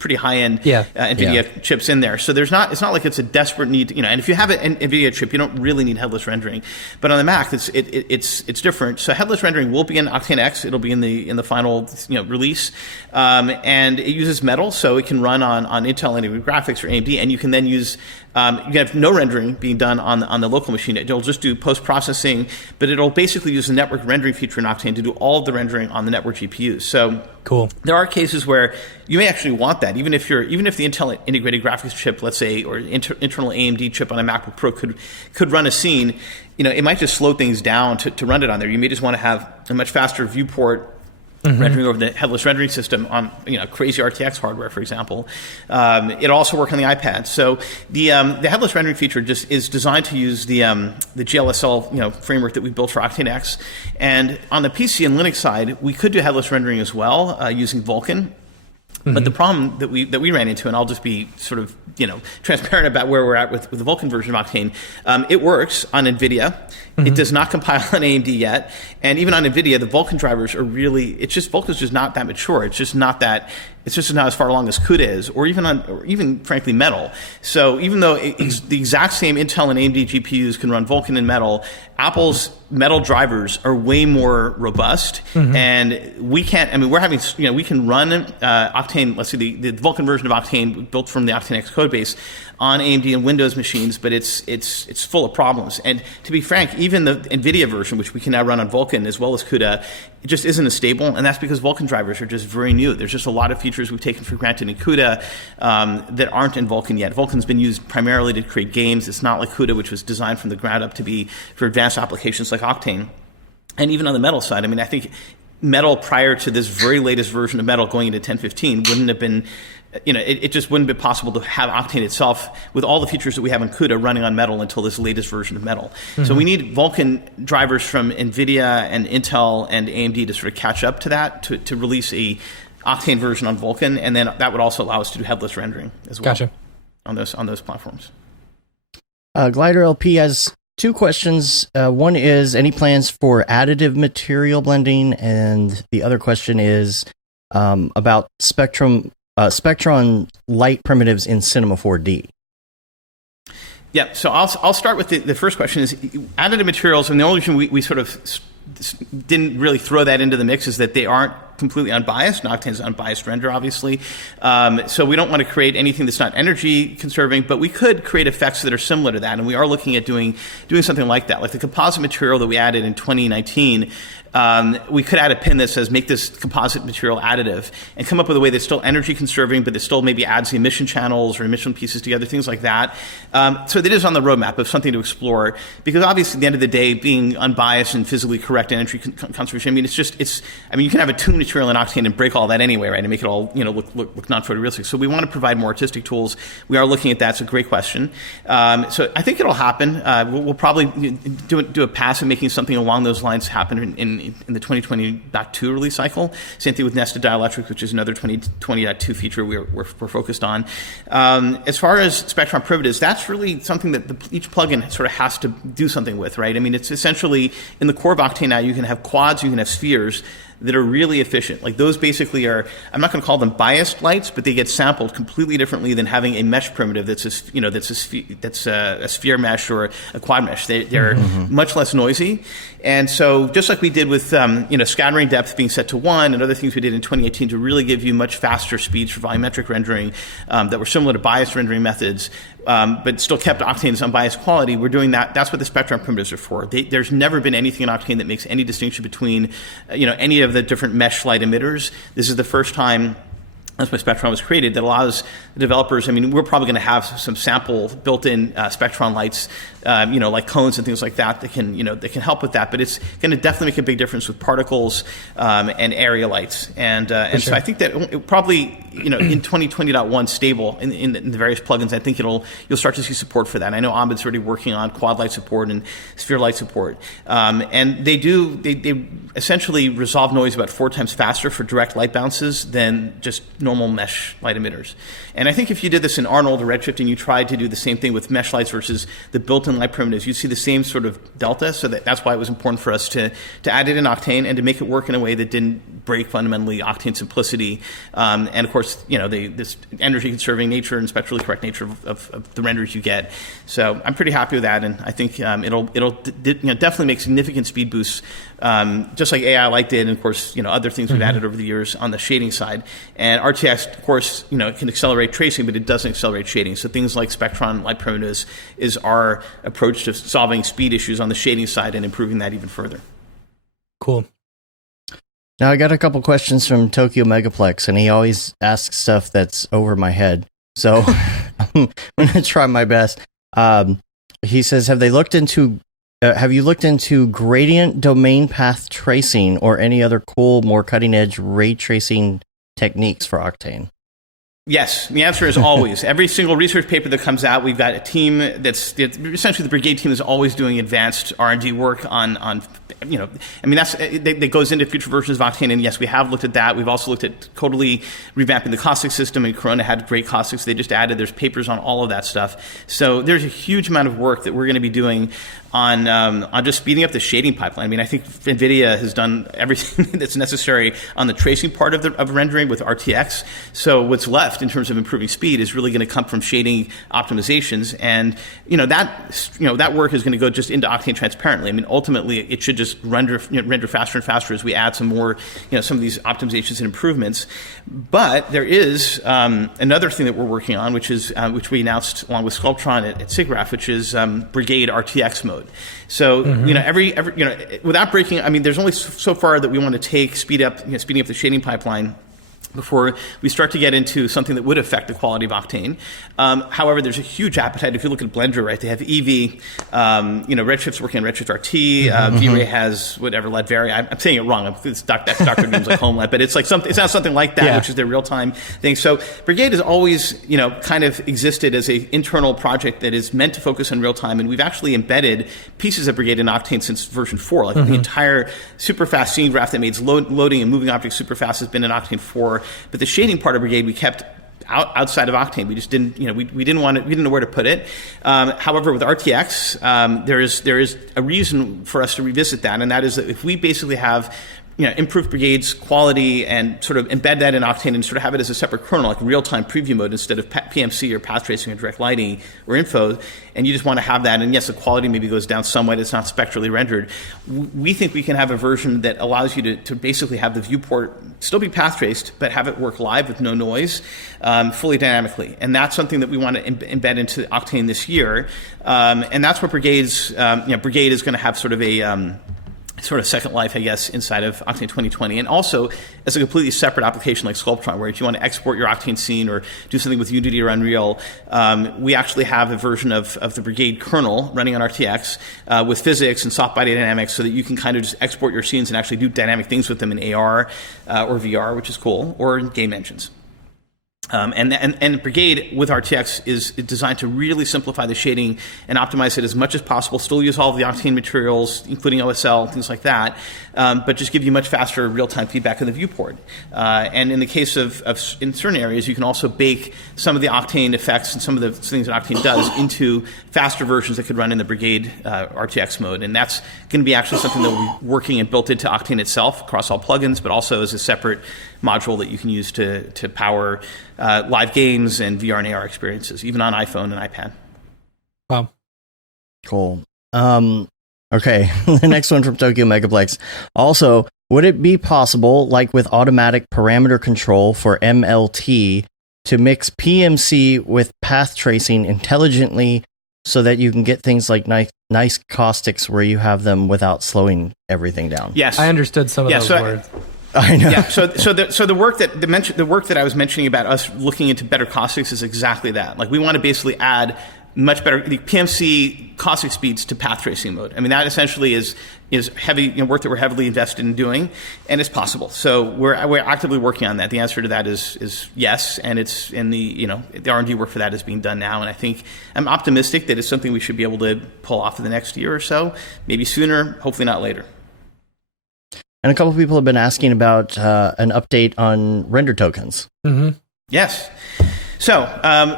pretty high-end NVIDIA chips in there. So it's not like it's a desperate need, and if you have an NVIDIA chip, you don't really need headless rendering. But on the Mac, it's different. So headless rendering will be in Octane X. It'll be in the final release, and it uses Metal, so it can run on Intel and graphics or AMD, and you can then use you can have no rendering being done on the local machine. It'll just do post-processing, but it'll basically use the network rendering feature in Octane to do all of the rendering on the network GPUs. So cool. There are cases where you may actually want that, even if the Intel integrated graphics chip, let's say, or internal AMD chip on a MacBook Pro could run a scene. It might just slow things down to run it on there. You may just want to have a much faster viewport rendering over the headless rendering system on crazy RTX hardware, for example. It'll also work on the iPad. So the headless rendering feature just is designed to use the GLSL framework that we built for Octane X. And on the PC and Linux side, we could do headless rendering as well using Vulkan. But the problem that we ran into, and I'll just be sort of transparent about where we're at with the Vulkan version of Octane, it works on NVIDIA. It does not compile on AMD yet, and even on NVIDIA, the Vulkan drivers are really Vulkan's just not that mature. It's just not as far along as CUDA is, or even frankly Metal. So even though the exact same Intel and AMD GPUs can run Vulkan and Metal, Apple's Metal drivers are way more robust, and we can't. I mean, we can run Octane. Let's see, the Vulkan version of Octane built from the Octane X code base on AMD and Windows machines, but it's full of problems. And to be frank, even the NVIDIA version, which we can now run on Vulkan as well as CUDA, it just isn't as stable, and that's because Vulkan drivers are just very new. There's just a lot of features we've taken for granted in CUDA that aren't in Vulkan yet. Vulkan's been used primarily to create games. It's not like CUDA, which was designed from the ground up to be for advanced applications like Octane. And even on the Metal side, I mean, I think Metal prior to this very latest version of Metal going into 10.15 wouldn't have been, it just wouldn't be possible to have Octane itself with all the features that we have in CUDA running on Metal until this latest version of Metal. So we need Vulkan drivers from NVIDIA and Intel and AMD to sort of catch up to that, to release a Octane version on Vulkan, and then that would also allow us to do headless rendering as well. Gotcha. on those platforms. Glider LP has two questions. One is any plans for additive material blending, and the other question is about Spectrum Spectron light primitives in Cinema 4D? Yeah, so I'll start with the first question is additive materials, and the only reason we sort of didn't really throw that into the mix is that they aren't completely unbiased. Octane's unbiased render, obviously. So we don't want to create anything that's not energy conserving, but we could create effects that are similar to that, and we are looking at doing something like that. Like the composite material that we added in 2019, we could add a pin that says make this composite material additive and come up with a way that's still energy conserving, but that still maybe adds the emission channels or emission pieces together, things like that. So that is on the roadmap of something to explore, because obviously at the end of the day, being unbiased and physically correct energy conservation, I mean, you can have a tuned material in Octane and break all that anyway, right, and make it all look non-photorealistic. So we want to provide more artistic tools. We are looking at that. It's a great question. So I think it'll happen. We'll probably do a pass at making something along those lines happen in the 2020.2 release cycle. Same thing with nested dielectrics, which is another 2020.2 feature we're focused on. As far as Spectron primitives, that's really something that each plugin sort of has to do something with, right? I mean, it's essentially in the core of Octane now, you can have quads, you can have spheres that are really efficient. Like those basically are, I'm not going to call them biased lights, but they get sampled completely differently than having a mesh primitive that's a sphere mesh or a quad mesh. They're much less noisy. And so just like we did with scattering depth being set to 1 and other things we did in 2018 to really give you much faster speeds for volumetric rendering that were similar to biased rendering methods, but still kept Octane's unbiased quality, we're doing that. That's what the Spectron primitives are for. There's never been anything in Octane that makes any distinction between any of the different mesh light emitters. This is the first time, that's why Spectron was created, that allows the developers, I mean, we're probably going to have some sample built-in Spectron lights, like cones and things like that can help with that. But it's going to definitely make a big difference with particles and area lights. And so I think that it probably, in 2020.1 stable in the various plugins, I think you'll start to see support for that. I know Ahmed's already working on quad light support and sphere light support. And they essentially resolve noise about 4 times faster for direct light bounces than just normal mesh light emitters. And I think if you did this in Arnold or Redshift and you tried to do the same thing with mesh lights versus the built-in light primitives, you'd see the same sort of delta. So that's why it was important for us to add it in Octane and to make it work in a way that didn't break fundamentally Octane simplicity. And of course, this energy conserving nature and spectrally correct nature of the renders you get. So I'm pretty happy with that, and I think it'll definitely make significant speed boosts, just like AI Light did, and of course other things we've added over the years on the shading side. And RTX, of course, can accelerate tracing, but it doesn't accelerate shading. So things like Spectron light primitives is our approach to solving speed issues on the shading side and improving that even further. Cool. Now I got a couple questions from Tokyo Megaplex, and he always asks stuff that's over my head. So I'm going to try my best. He says, have you looked into gradient domain path tracing or any other cool, more cutting edge ray tracing techniques for Octane? Yes, the answer is always. Every single research paper that comes out, we've got a team that's essentially the Brigade team is always doing advanced R&D work on that goes into future versions of Octane. And yes, we have looked at that. We've also looked at totally revamping the caustic system, and Corona had great caustics. They just added, there's papers on all of that stuff. So there's a huge amount of work that we're going to be doing on just speeding up the shading pipeline. I mean, I think NVIDIA has done everything that's necessary on the tracing part of rendering with RTX. So what's left in terms of improving speed is really going to come from shading optimizations, and that work is going to go just into Octane transparently. I mean, ultimately, it should just render faster and faster as we add some more, some of these optimizations and improvements. But there is another thing that we're working on, which we announced along with Sculptron at SIGGRAPH, which is Brigade RTX mode. So without breaking, I mean, there's only so far that we want to take speeding up the shading pipeline before we start to get into something that would affect the quality of Octane. However, there's a huge appetite. If you look at Blender, right, they have EV, Redshift's working on Redshift RT, V-Ray has whatever, Ledvari. I'm saying it wrong. That's Dr. Doom's like HomeLed, but it's not something like that, which is their real-time thing. So Brigade has always, kind of existed as an internal project that is meant to focus on real-time, and we've actually embedded pieces of Brigade in Octane since version 4. Like the entire super fast scene graph that makes loading and moving objects super fast has been in Octane 4. But the shading part of Brigade we kept outside of Octane. We just didn't, we didn't know where to put it. However, with RTX, there is a reason for us to revisit that, and that is that if we basically have improve Brigade's quality and sort of embed that in Octane and sort of have it as a separate kernel, like real-time preview mode instead of PMC or path tracing or direct lighting or info, and you just want to have that, and yes, the quality maybe goes down somewhat, it's not spectrally rendered. We think we can have a version that allows you to basically have the viewport still be path traced, but have it work live with no noise, fully dynamically. And that's something that we want to embed into Octane this year. And that's where Brigade is going to have sort of a second life, I guess, inside of Octane 2020. And also as a completely separate application like Sculptron, where if you want to export your Octane scene or do something with Unity or Unreal, we actually have a version of the Brigade kernel running on RTX with physics and soft body dynamics so that you can kind of just export your scenes and actually do dynamic things with them in AR or VR, which is cool, or in game engines. And Brigade with RTX is designed to really simplify the shading and optimize it as much as possible, still use all of the Octane materials, including OSL, things like that, but just give you much faster real-time feedback of the viewport. And in the case of in certain areas, you can also bake some of the Octane effects and some of the things that Octane does into faster versions that could run in the Brigade RTX mode. And that's going to be actually something that will be working and built into Octane itself across all plugins, but also as a separate module that you can use to power live games and VR and AR experiences, even on iPhone and iPad. Wow. Cool. Okay, the next one from Tokyo Megaplex. Also, would it be possible, like with automatic parameter control for MLT, to mix PMC with path tracing intelligently so that you can get things like nice caustics where you have them without slowing everything down? Yes. I understood some of those words. I know. Yeah. So the work that I was mentioning about us looking into better caustics is exactly that. Like we want to basically add much better the PMC caustic speeds to path tracing mode. I mean that essentially is heavy work that we're heavily invested in doing, and it's possible. So we're actively working on that. The answer to that is yes, and it's in the the R&D work for that is being done now, and I think I'm optimistic that it's something we should be able to pull off in the next year or so, maybe sooner, hopefully not later. And a couple of people have been asking about an update on render tokens. Mm-hmm. Yes. So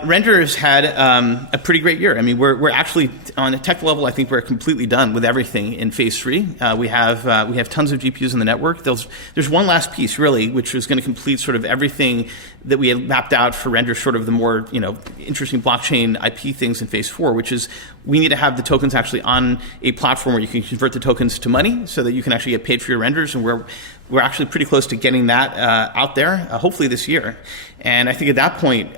Render has had a pretty great year. I mean, we're actually on a tech level. I think we're completely done with everything in Phase 3. We have tons of GPUs in the network. There's one last piece really, which is going to complete sort of everything that we had mapped out for Render, sort of the more interesting blockchain IP things in Phase 4, which is we need to have the tokens actually on a platform where you can convert the tokens to money, so that you can actually get paid for your renders, and we're actually pretty close to getting that out there, hopefully this year. And I think at that point,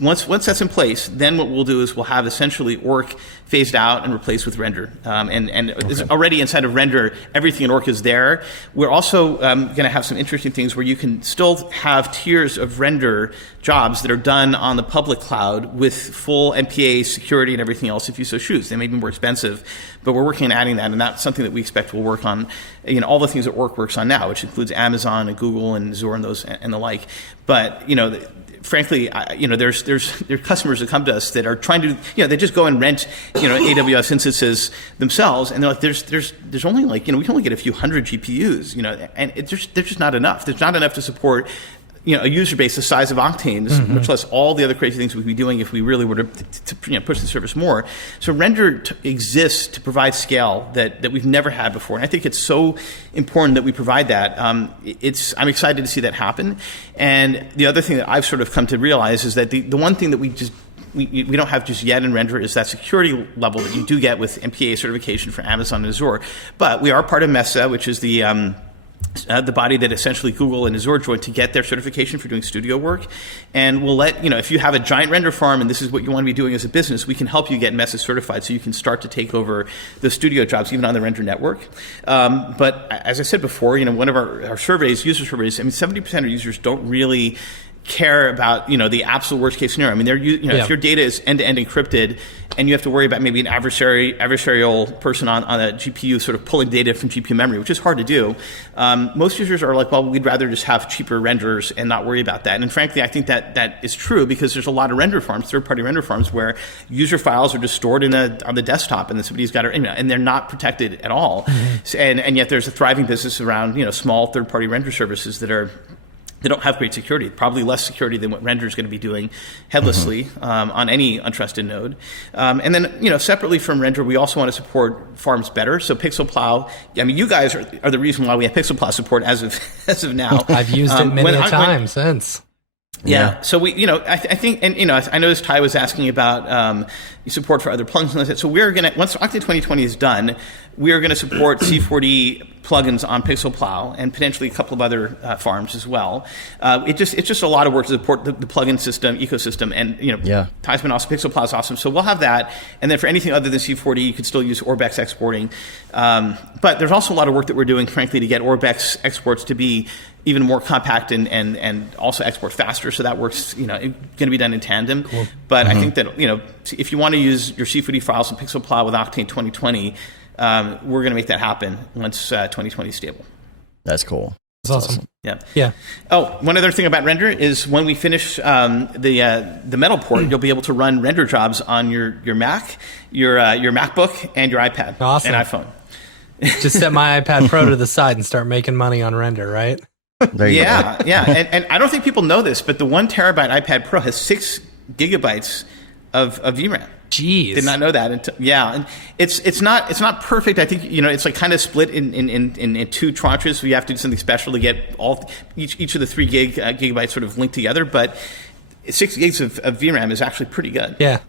once that's in place, then what we'll do is we'll have essentially Orc phased out and replaced with Render. It's already inside of Render, everything in Orc is there. We're also going to have some interesting things where you can still have tiers of Render jobs that are done on the public cloud with full MPA security and everything else if you so choose. They may be more expensive, but we're working on adding that, and that's something that we expect will work on all the things that Orc works on now, which includes Amazon and Google and Azure and those and the like. But frankly, there's customers that come to us that are trying to, they just go and rent, AWS instances themselves, and they're like, there's only we can only get a few hundred GPUs, and there's just not enough. There's not enough to support a user base the size of Octane's, much less all the other crazy things we'd be doing if we really were to push the service more. So Render exists to provide scale that we've never had before, and I think it's so important that we provide that. I'm excited to see that happen. And the other thing that I've sort of come to realize is that the one thing that we don't have just yet in Render is that security level that you do get with MPA certification for Amazon and Azure. But we are part of Mesa, which is the body that essentially Google and Azure joined to get their certification for doing studio work. And we'll let, if you have a giant render farm and this is what you want to be doing as a business, we can help you get Mesa certified so you can start to take over the studio jobs even on the Render network. But as I said before, one of our surveys, user surveys, 70% of users don't really care about the absolute worst case scenario. I mean, if your data is end-to-end encrypted and you have to worry about maybe an adversarial person on a GPU sort of pulling data from GPU memory, which is hard to do, most users are like, well, we'd rather just have cheaper renders and not worry about that. And frankly, I think that is true because there's a lot of render farms, third-party render farms, where user files are just stored on the desktop and then somebody's got and they're not protected at all. And yet there's a thriving business around small third-party render services that are they don't have great security, probably less security than what Render is going to be doing headlessly on any untrusted node. And then, separately from Render, we also want to support farms better. So PixelPlow, I mean, you guys are the reason why we have PixelPlow support as of now. I've used it many times since. Yeah. So I think, and I noticed Ty was asking about support for other plugins. So we're going to, once Octane 2020 is done, we are going to support C4D plugins on PixelPlow and potentially a couple of other farms as well. It's just a lot of work to support the plugin system ecosystem, and Ty's been awesome. PixelPlow is awesome, so we'll have that. And then for anything other than C4D, you could still use Orbex exporting. But there's also a lot of work that we're doing, frankly, to get Orbex exports to be even more compact and also export faster. So that works, going to be done in tandem. Cool. But I think that if you want to use your C4D files in PixelPlow with Octane 2020. We're going to make that happen once 2020 is stable. That's cool. That's awesome. Yeah. Oh, one other thing about Render is when we finish the metal port, you'll be able to run render jobs on your Mac, your MacBook, and your iPad and iPhone. Just set my iPad Pro to the side and start making money on Render, right? There you go. Yeah. And I don't think people know this, but the 1 terabyte iPad Pro has 6 gigabytes of VRAM. Jeez. Did not know that. And it's not perfect. I think it's like kind of split in 2 tranches. So you have to do something special to get each of the 3 gigabytes sort of linked together. But 6 gigs of VRAM is actually pretty good. Yeah.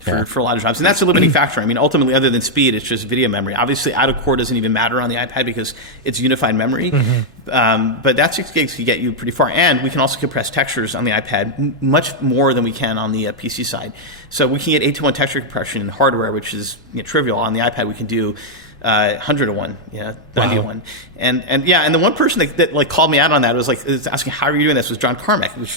For a lot of jobs. And that's a limiting factor. I mean, ultimately, other than speed, it's just video memory. Obviously, out-of-core doesn't even matter on the iPad because it's unified memory. But that 6 gigs can get you pretty far. And we can also compress textures on the iPad much more than we can on the PC side. So we can get 8-to-1 texture compression in hardware, which is trivial. On the iPad, we can do 100-to-1, 90-to-1. And the one person that like called me out on that was asking, how are you doing this, was John Carmack, which,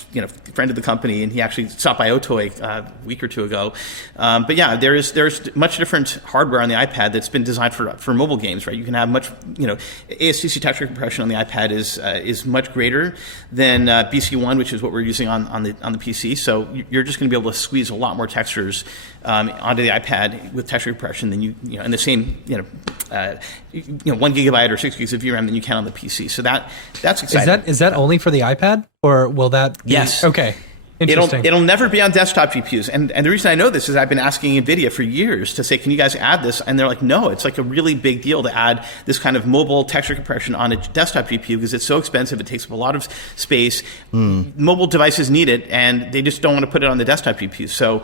friend of the company, and he actually stopped by Otoy a week or 2 ago. But yeah, there's much different hardware on the iPad that's been designed for mobile games, right? You can have much, ASCC texture compression on the iPad is much greater than BC1, which is what we're using on the PC. So you're just going to be able to squeeze a lot more textures onto the iPad with texture compression than in the same 1 gigabyte or 6 gigs of VRAM than you can on the PC. So that's exciting. Is that only for the iPad, or will that be, yes. Okay. Interesting. It'll never be on desktop GPUs. And the reason I know this is I've been asking NVIDIA for years to say, can you guys add this? And they're like, no, it's like a really big deal to add this kind of mobile texture compression on a desktop GPU because it's so expensive. It takes up a lot of space. Mobile devices need it, and they just don't want to put it on the desktop GPU. So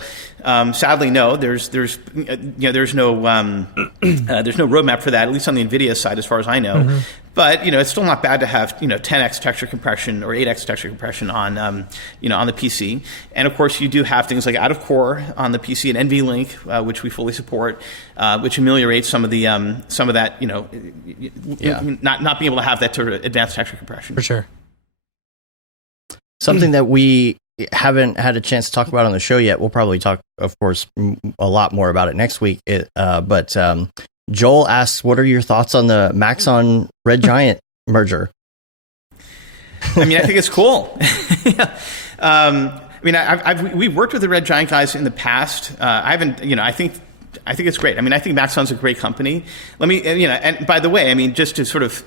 sadly, no, there's no roadmap for that, at least on the NVIDIA side, as far as I know. But it's still not bad to have 10x texture compression or 8x texture compression on on the PC. And of course, you do have things like out of core on the PC and NVLink, which we fully support, which ameliorates some of that not being able to have that sort of advanced texture compression. For sure. Something that we haven't had a chance to talk about on the show yet. We'll probably talk, of course, a lot more about it next week. But Joel asks, what are your thoughts on the Maxon Red Giant merger? I mean, I think it's cool. We've worked with the Red Giant guys in the past. I haven't, I think it's great. I mean, I think Maxon's a great company. Let me, and by the way, I mean, just to sort of,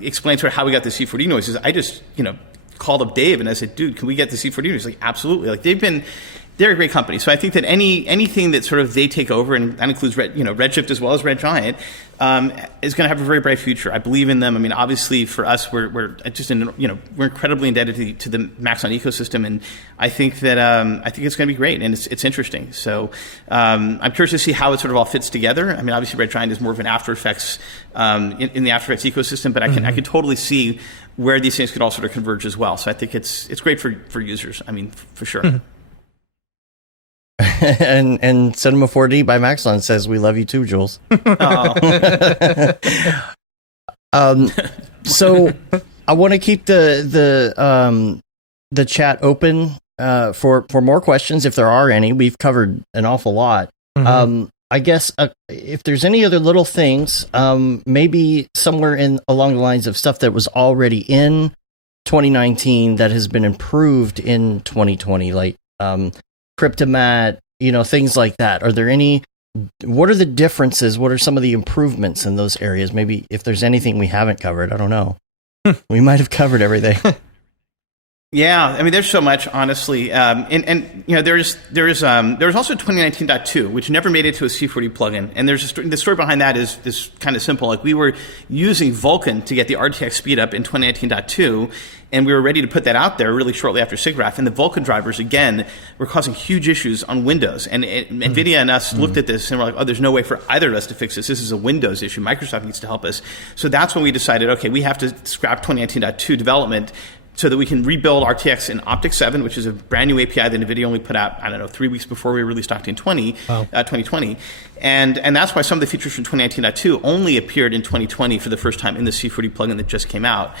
explain sort of how we got the C4D noises, I just, called up Dave and I said, dude, can we get the C4D noises? Like, absolutely. Like, they're a great company. So I think that anything that sort of they take over, and that includes Redshift as well as Red Giant, is going to have a very bright future. I believe in them. I mean, obviously for us, we're just we're incredibly indebted to the Maxon ecosystem, and I think that it's going to be great, and it's interesting. So I'm curious to see how it sort of all fits together. I mean, obviously Red Giant is more of an After Effects in the After Effects ecosystem, but I can totally see where these things could all sort of converge as well. So I think it's great for users. I mean, for sure. and Cinema 4D by Maxon says, we love you too, Jules. So I want to keep the chat open for more questions if there are any. We've covered an awful lot. I guess if there's any other little things, maybe somewhere along the lines of stuff that was already in 2019 that has been improved in 2020, like Cryptomat, things like that. Are there any? What are the differences? What are some of the improvements in those areas? Maybe if there's anything we haven't covered, I don't know. We might have covered everything. Yeah, I mean, there's so much, honestly, and you know, there's also 2019.2, which never made it to a C40 plugin, and the story behind that is kind of simple. Like, we were using Vulkan to get the RTX speed up in 2019.2, and we were ready to put that out there really shortly after SIGGRAPH, and the Vulkan drivers again were causing huge issues on Windows, and NVIDIA and us looked at this and were like, oh, there's no way for either of us to fix this. This is a Windows issue. Microsoft needs to help us. So that's when we decided, okay, we have to scrap 2019.2 development so that we can rebuild RTX in Optic 7, which is a brand new API that NVIDIA only put out, 3 weeks before we released Octane 2020. And that's why some of the features from 2019.2 only appeared in 2020 for the first time in the C40 plugin that just came out.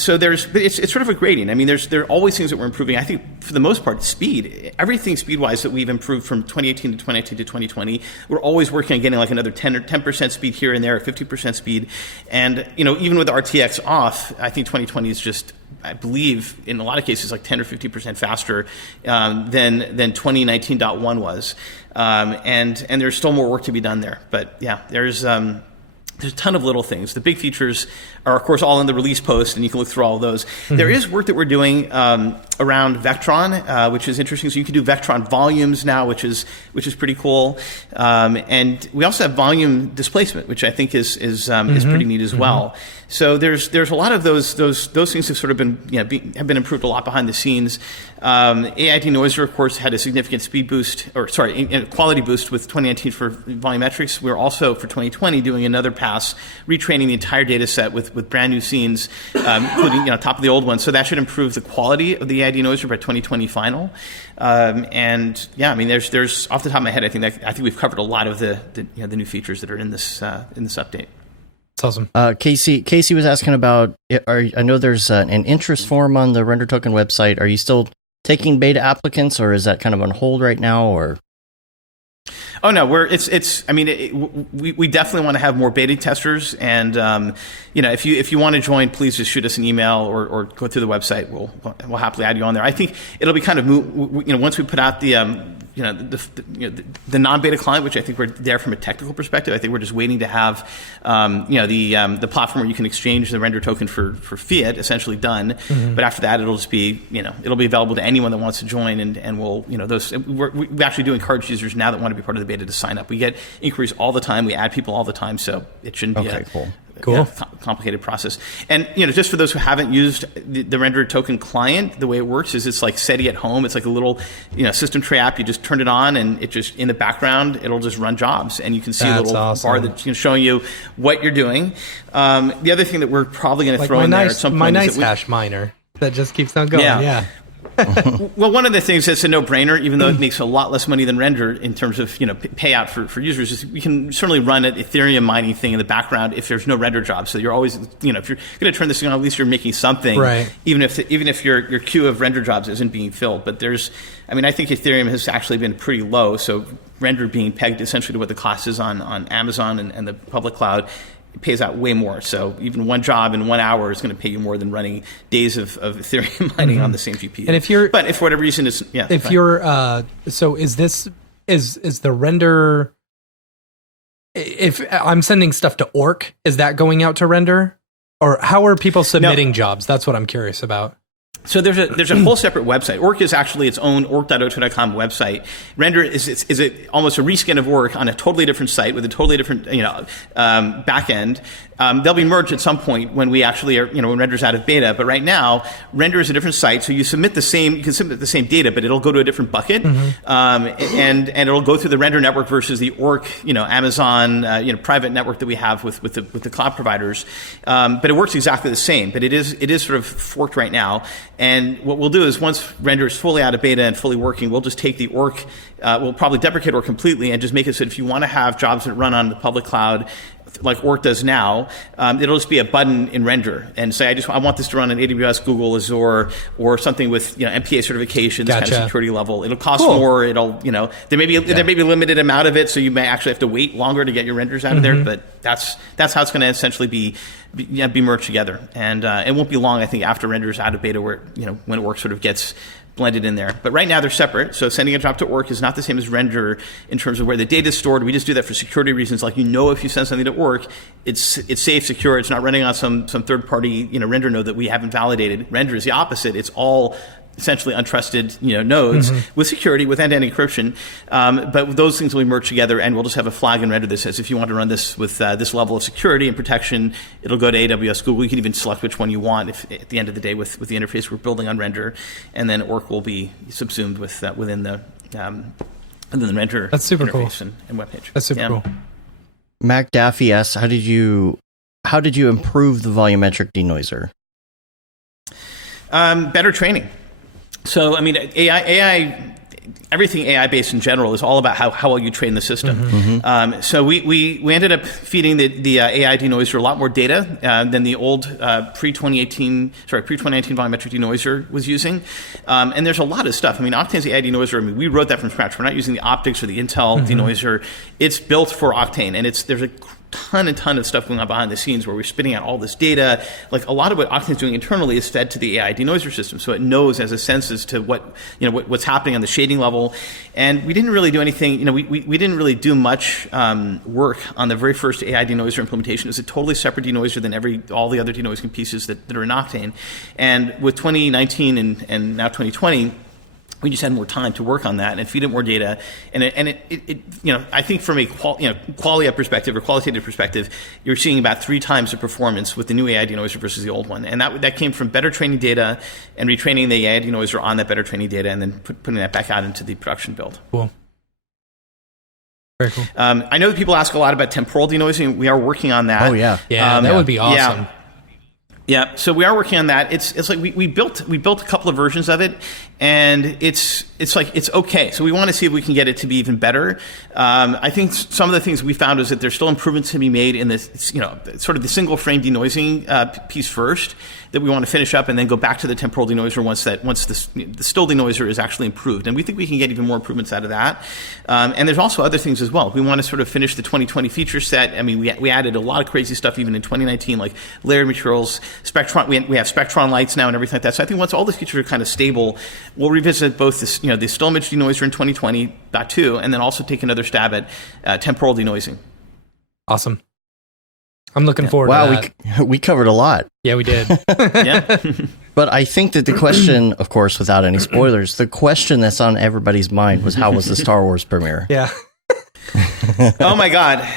So it's sort of a gradient. I mean, there are always things that we're improving. I think for the most part, speed, everything speed-wise that we've improved from 2018 to 2019 to 2020, we're always working on getting like another 10% speed here and there, or 50% speed. And, you know, even with RTX off, I think 2020 is just, I believe, in a lot of cases, like 10 or 50% faster than 2019.1 was. And there's still more work to be done there. But yeah, there's a ton of little things. The big features are, of course, all in the release post, and you can look through all of those. Mm-hmm. There is work that we're doing around Vectron, which is interesting. So you can do Vectron volumes now, which is pretty cool. And we also have volume displacement, which I think is pretty neat as well. So there's a lot of those things have sort of been have been improved a lot behind the scenes. AI denoiser, of course, had a significant speed boost, quality boost with 2019 for volumetrics. We're also for 2020 doing another pass, retraining the entire data set with brand new scenes, including top of the old ones. So that should improve the quality of the AI denoiser by 2020 final. And yeah, I mean, there's off the top of my head, I think we've covered a lot of the new features that are in this update. That's awesome. Casey was asking about, I know there's an interest form on the Render Token website. Are you still taking beta applicants, or is that kind of on hold right now, or? Oh no, we definitely want to have more beta testers, and if you want to join, please just shoot us an email or go through the website. We'll happily add you on there. I think it'll be kind of once we put out the non-beta client, which I think we're there from a technical perspective. I think we're just waiting to have the platform where you can exchange the render token for fiat essentially done. Mm-hmm. But after that, it'll just be it'll be available to anyone that wants to join, and we actually do encourage users now that want to be part of the beta to sign up. We get inquiries all the time. We add people all the time, so it shouldn't be cool. Complicated process. And just for those who haven't used the render token client, the way it works is it's like SETI at home. It's like a little system tray app. You just turn it on, and it just in the background it'll just run jobs, and you can see a little bar that's showing you what you're doing. The other thing that we're probably going to throw in there at some point is hash miner that just keeps on going. Yeah. Well, one of the things that's a no-brainer, even though it makes a lot less money than Render in terms of payout for users, is we can certainly run an Ethereum mining thing in the background if there's no render job. So you're always, if you're going to turn this thing on, at least you're making something, right? Even if your queue of render jobs isn't being filled. But I think Ethereum has actually been pretty low. So Render being pegged essentially to what the cost is on Amazon and the public cloud, it pays out way more. So even one job in 1 hour is going to pay you more than running days of Ethereum mining on the same GPU. And if for whatever reason it's so is the render, if I'm sending stuff to Orc, is that going out to Render, or how are people submitting jobs? That's what I'm curious about. So there's a whole separate website. Orc is actually its own orc.otoy.com website. Render is almost a reskin of Orc on a totally different site with a totally different back end. They'll be merged at some point when we actually are when Render's out of beta. But right now, Render is a different site. So you can submit the same data, but it'll go to a different bucket, and it'll go through the Render network versus the Orc Amazon private network that we have with the cloud providers. But it works exactly the same. But it is sort of forked right now. And what we'll do is once Render is fully out of beta and fully working, we'll just take the Orc, we'll probably deprecate Orc completely and just make it so that if you want to have jobs that run on the public cloud like Orc does now, it'll just be a button in Render and say, I want this to run on AWS, Google, Azure, or something with MPA certifications, kind of security level. It'll cost more. It'll there may be a limited amount of it, so you may actually have to wait longer to get your renders out of there. But that's how it's going to essentially be merged together. And it won't be long, I think, after Render's out of beta, where when Orc sort of gets blended in there. But right now they're separate. So sending a job to org is not the same as render in terms of where the data is stored. We just do that for security reasons. Like, if you send something to org, it's safe, secure. It's not running on some third party render node that we haven't validated. Render is the opposite. It's all essentially untrusted nodes with security, with end-to-end encryption. But those things will be merged together, and we'll just have a flag in render that says if you want to run this with this level of security and protection, it'll go to AWS, Google. You can even select which one you want if at the end of the day with the interface we're building on render, and then org will be subsumed with within the render. That's super interface cool. and web page. That's super cool. Mac Daffy asks, how did you improve the volumetric denoiser? Better training. So, AI, everything AI-based in general is all about how well you train the system. So we ended up feeding the AI denoiser a lot more data than the old pre-2019 volumetric denoiser was using. And there's a lot of stuff. Octane's AI denoiser, we wrote that from scratch. We're not using the optics or the Intel denoiser. It's built for Octane, and there's a ton of stuff going on behind the scenes where we're spitting out all this data. Like, a lot of what Octane's doing internally is fed to the AI denoiser system, so it knows as a sense as to what's happening on the shading level. And we didn't really do anything. We didn't really do much work on the very first AI denoiser implementation. It was a totally separate denoiser than all the other denoising pieces that are in Octane. And with 2019 and now 2020. We just had more time to work on that and feed it more data, and I think from a qualitative perspective, you're seeing about 3 times the performance with the new AI denoiser versus the old one, and that came from better training data and retraining the AI denoiser on that better training data, and then putting that back out into the production build. Cool. Very cool. I know that people ask a lot about temporal denoising. We are working on that. Oh yeah, that would be awesome. Yeah, so we are working on that. It's like we built a couple of versions of it, and it's okay. So we want to see if we can get it to be even better. I think some of the things we found is that there's still improvements to be made in this, sort of the single frame denoising piece first that we want to finish up, and then go back to the temporal denoiser once the still denoiser is actually improved. And we think we can get even more improvements out of that. And there's also other things as well. We want to sort of finish the 2020 feature set. We added a lot of crazy stuff even in 2019, like layered materials, Spectron. We have Spectron lights now and everything like that. So I think once all these features are kind of stable, we'll revisit both this, the still image denoiser in 2020.2, and then also take another stab at temporal denoising. Awesome. I'm looking forward to that. We covered a lot. Yeah, we did. Yeah. But I think that the question, of course, without any spoilers, the question that's on everybody's mind was, how was the Star Wars premiere? Yeah. Oh my God,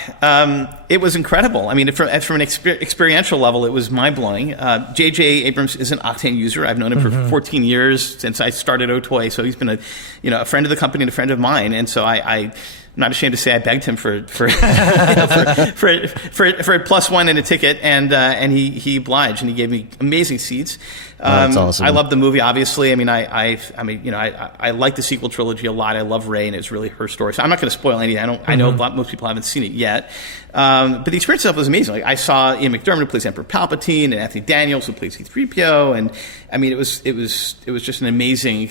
it was incredible. From an experiential level, it was mind blowing. J.J. Abrams is an Octane user. I've known him for 14 years since I started Otoy, so he's been a friend of the company and a friend of mine. And so I'm not ashamed to say I begged him for for a +1 and a ticket, and he obliged, and he gave me amazing seats. That's awesome. I love the movie, obviously. I like the sequel trilogy a lot. I love Rey, and it's really her story. So I'm not going to spoil anything. I know most people haven't seen it yet. But the experience itself was amazing. Like, I saw Ian McDermott, who plays Emperor Palpatine, and Anthony Daniels, who plays C-3PO, and it was just an amazing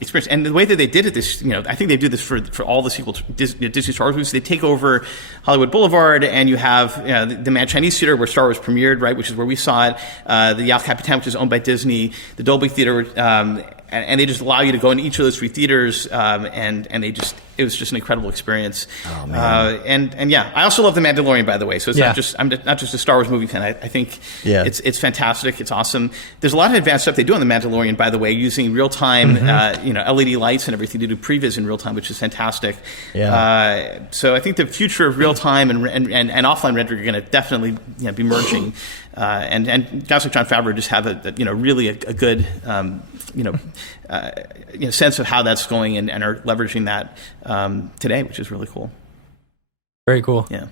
experience. And the way that they did it, I think they do this for all the sequel Disney Star Wars movies. They take over Hollywood Boulevard, and you have the Mad Chinese Theater where Star Wars premiered, right, which is where we saw it. The Yale Capitan, which is owned by Disney, the Dolby Theater, and they just allow you to go in each of those 3 theaters, and it was just an incredible experience. Oh, man. And yeah, I also love The Mandalorian, by the way. So it's I'm not just a Star Wars movie fan. I think it's fantastic. It's awesome. There's a lot of advanced stuff they do on The Mandalorian, by the way, using real time, LED lights and everything to do previs in real time, which is fantastic. Yeah. So I think the future of real time and offline rendering are going to definitely be merging. And guys like Jon Favreau just have really a good sense of how that's going, and are leveraging that today, which is really cool. Very cool. Yeah.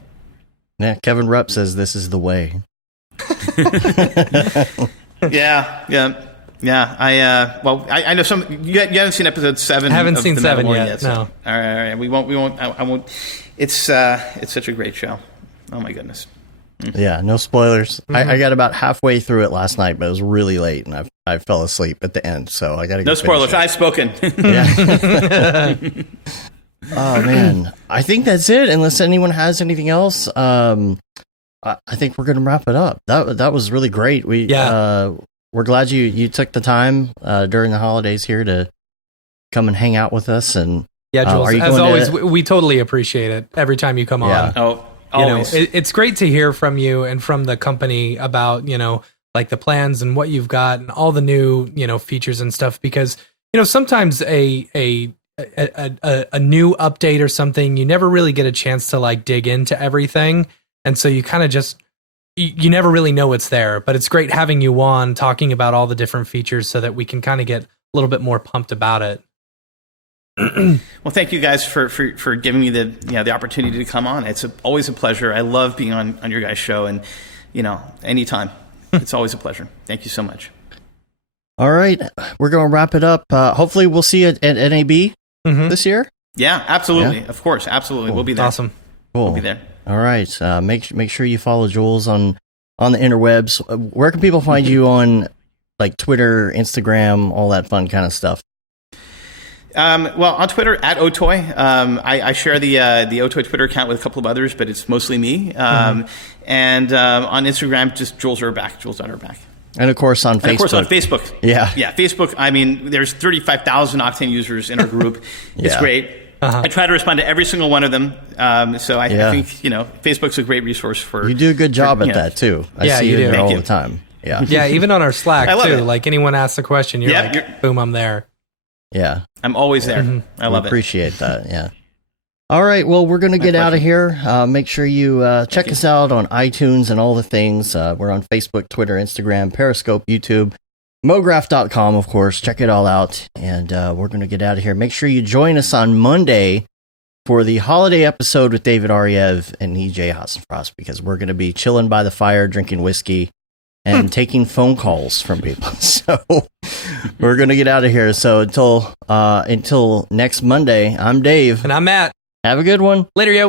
Yeah. Kevin Rupp says this is the way. Yeah. I know some. You haven't seen episode 7. I haven't seen The 7 Mandalorian yet. so. No. All right. We won't. I won't. It's such a great show. Oh my goodness. Yeah, no spoilers. I got about halfway through it last night, but it was really late, and I fell asleep at the end, so I got to go. No spoilers. I've spoken. Yeah. Oh man, I think that's it. Unless anyone has anything else, I think we're gonna wrap it up. That was really great. We're glad you took the time during the holidays here to come and hang out with us. And yeah, Jules, as always, we totally appreciate it every time you come on. Oh, always. It's great to hear from you and from the company about, like the plans and what you've got and all the new, features and stuff, because, sometimes a new update or something, you never really get a chance to like dig into everything. And so you kind of just, you never really know it's there, but it's great having you on talking about all the different features so that we can kind of get a little bit more pumped about it. Well, thank you guys for giving me the opportunity to come on. It's always a pleasure. I love being on your guys' show, and anytime. It's always a pleasure. Thank you so much. All right, we're going to wrap it up. Hopefully, we'll see you at NAB this year. Yeah, absolutely. Yeah. Of course, absolutely. Cool. We'll be there. Awesome. Cool. We'll be there. All right. Make sure you follow Jules on the interwebs. Where can people find you on like Twitter, Instagram, all that fun kind of stuff? Well, on Twitter at Otoy. I share the Otoy Twitter account with a couple of others, but it's mostly me. And on Instagram, just Jules Urbach, Jules.Urbach. And of course on Facebook. And of course on Facebook. Yeah. Yeah, Facebook. I mean, there's 35,000 Octane users in our group. It's great. I try to respond to every single one of them. So I think, Facebook's a great resource for... You do a good job at that, too. I see you there all the time. Yeah. Yeah, even on our Slack, too. It. Like, anyone asks a question, you're like, boom, I'm there. Yeah. I'm always there. I love it. Appreciate that, yeah. All right, well, we're going to get out of here. Make sure you check us out on iTunes and all the things. We're on Facebook, Twitter, Instagram, Periscope, YouTube, Mograph.com, of course. Check it all out. And we're going to get out of here. Make sure you join us on Monday for the holiday episode with David Ariev and EJ Hassenfrost, because we're going to be chilling by the fire, drinking whiskey, and taking phone calls from people. So we're going to get out of here. So until next Monday, I'm Dave. And I'm Matt. Have a good one. Later, yo.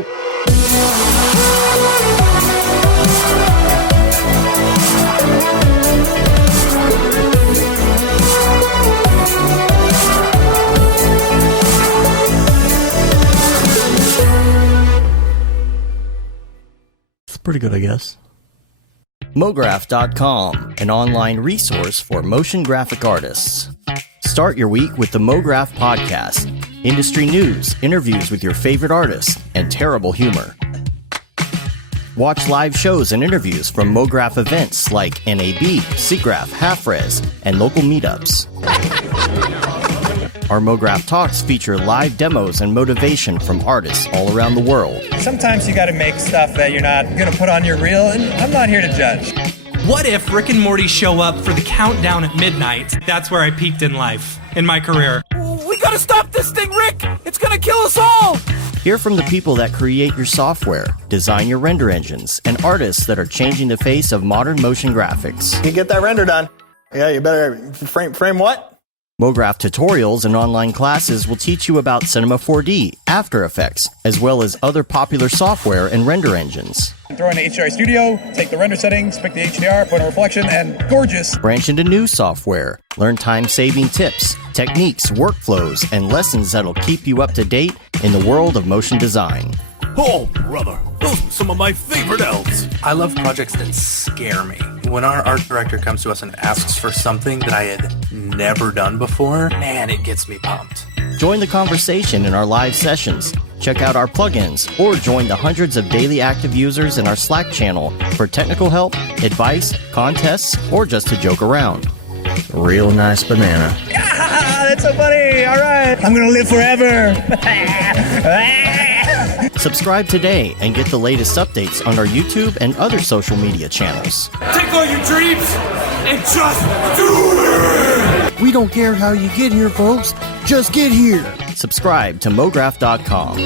It's pretty good, I guess. Mograph.com, an online resource for motion graphic artists. Start your week with the Mograph podcast. Industry news, interviews with your favorite artists, and terrible humor. Watch live shows and interviews from Mograph events like NAB, SIGGRAPH, Half-Res, and local meetups. Our Mograph Talks feature live demos and motivation from artists all around the world. Sometimes you gotta make stuff that you're not gonna put on your reel, and I'm not here to judge. What if Rick and Morty show up for the countdown at midnight? That's where I peaked in life, in my career. We gotta stop this thing, Rick! It's gonna kill us all! Hear from the people that create your software, design your render engines, and artists that are changing the face of modern motion graphics. You get that render done. Yeah, you better frame what? Mograph tutorials and online classes will teach you about Cinema 4D, After Effects, as well as other popular software and render engines. Throw in the HDR Studio, take the render settings, pick the HDR, put in a reflection, and gorgeous. Branch into new software. Learn time-saving tips, techniques, workflows, and lessons that'll keep you up to date in the world of motion design. Oh, brother, those are some of my favorite elves. I love projects that scare me. When our art director comes to us and asks for something that I had never done before, man, it gets me pumped. Join the conversation in our live sessions. Check out our plugins, or join the hundreds of daily active users in our Slack channel for technical help, advice, contests, or just to joke around. Real nice banana. Yeah, that's so funny. All right. I'm going to live forever. Subscribe today and get the latest updates on our YouTube and other social media channels. Take all your dreams and just do it! We don't care how you get here, folks. Just get here. Subscribe to Mograph.com.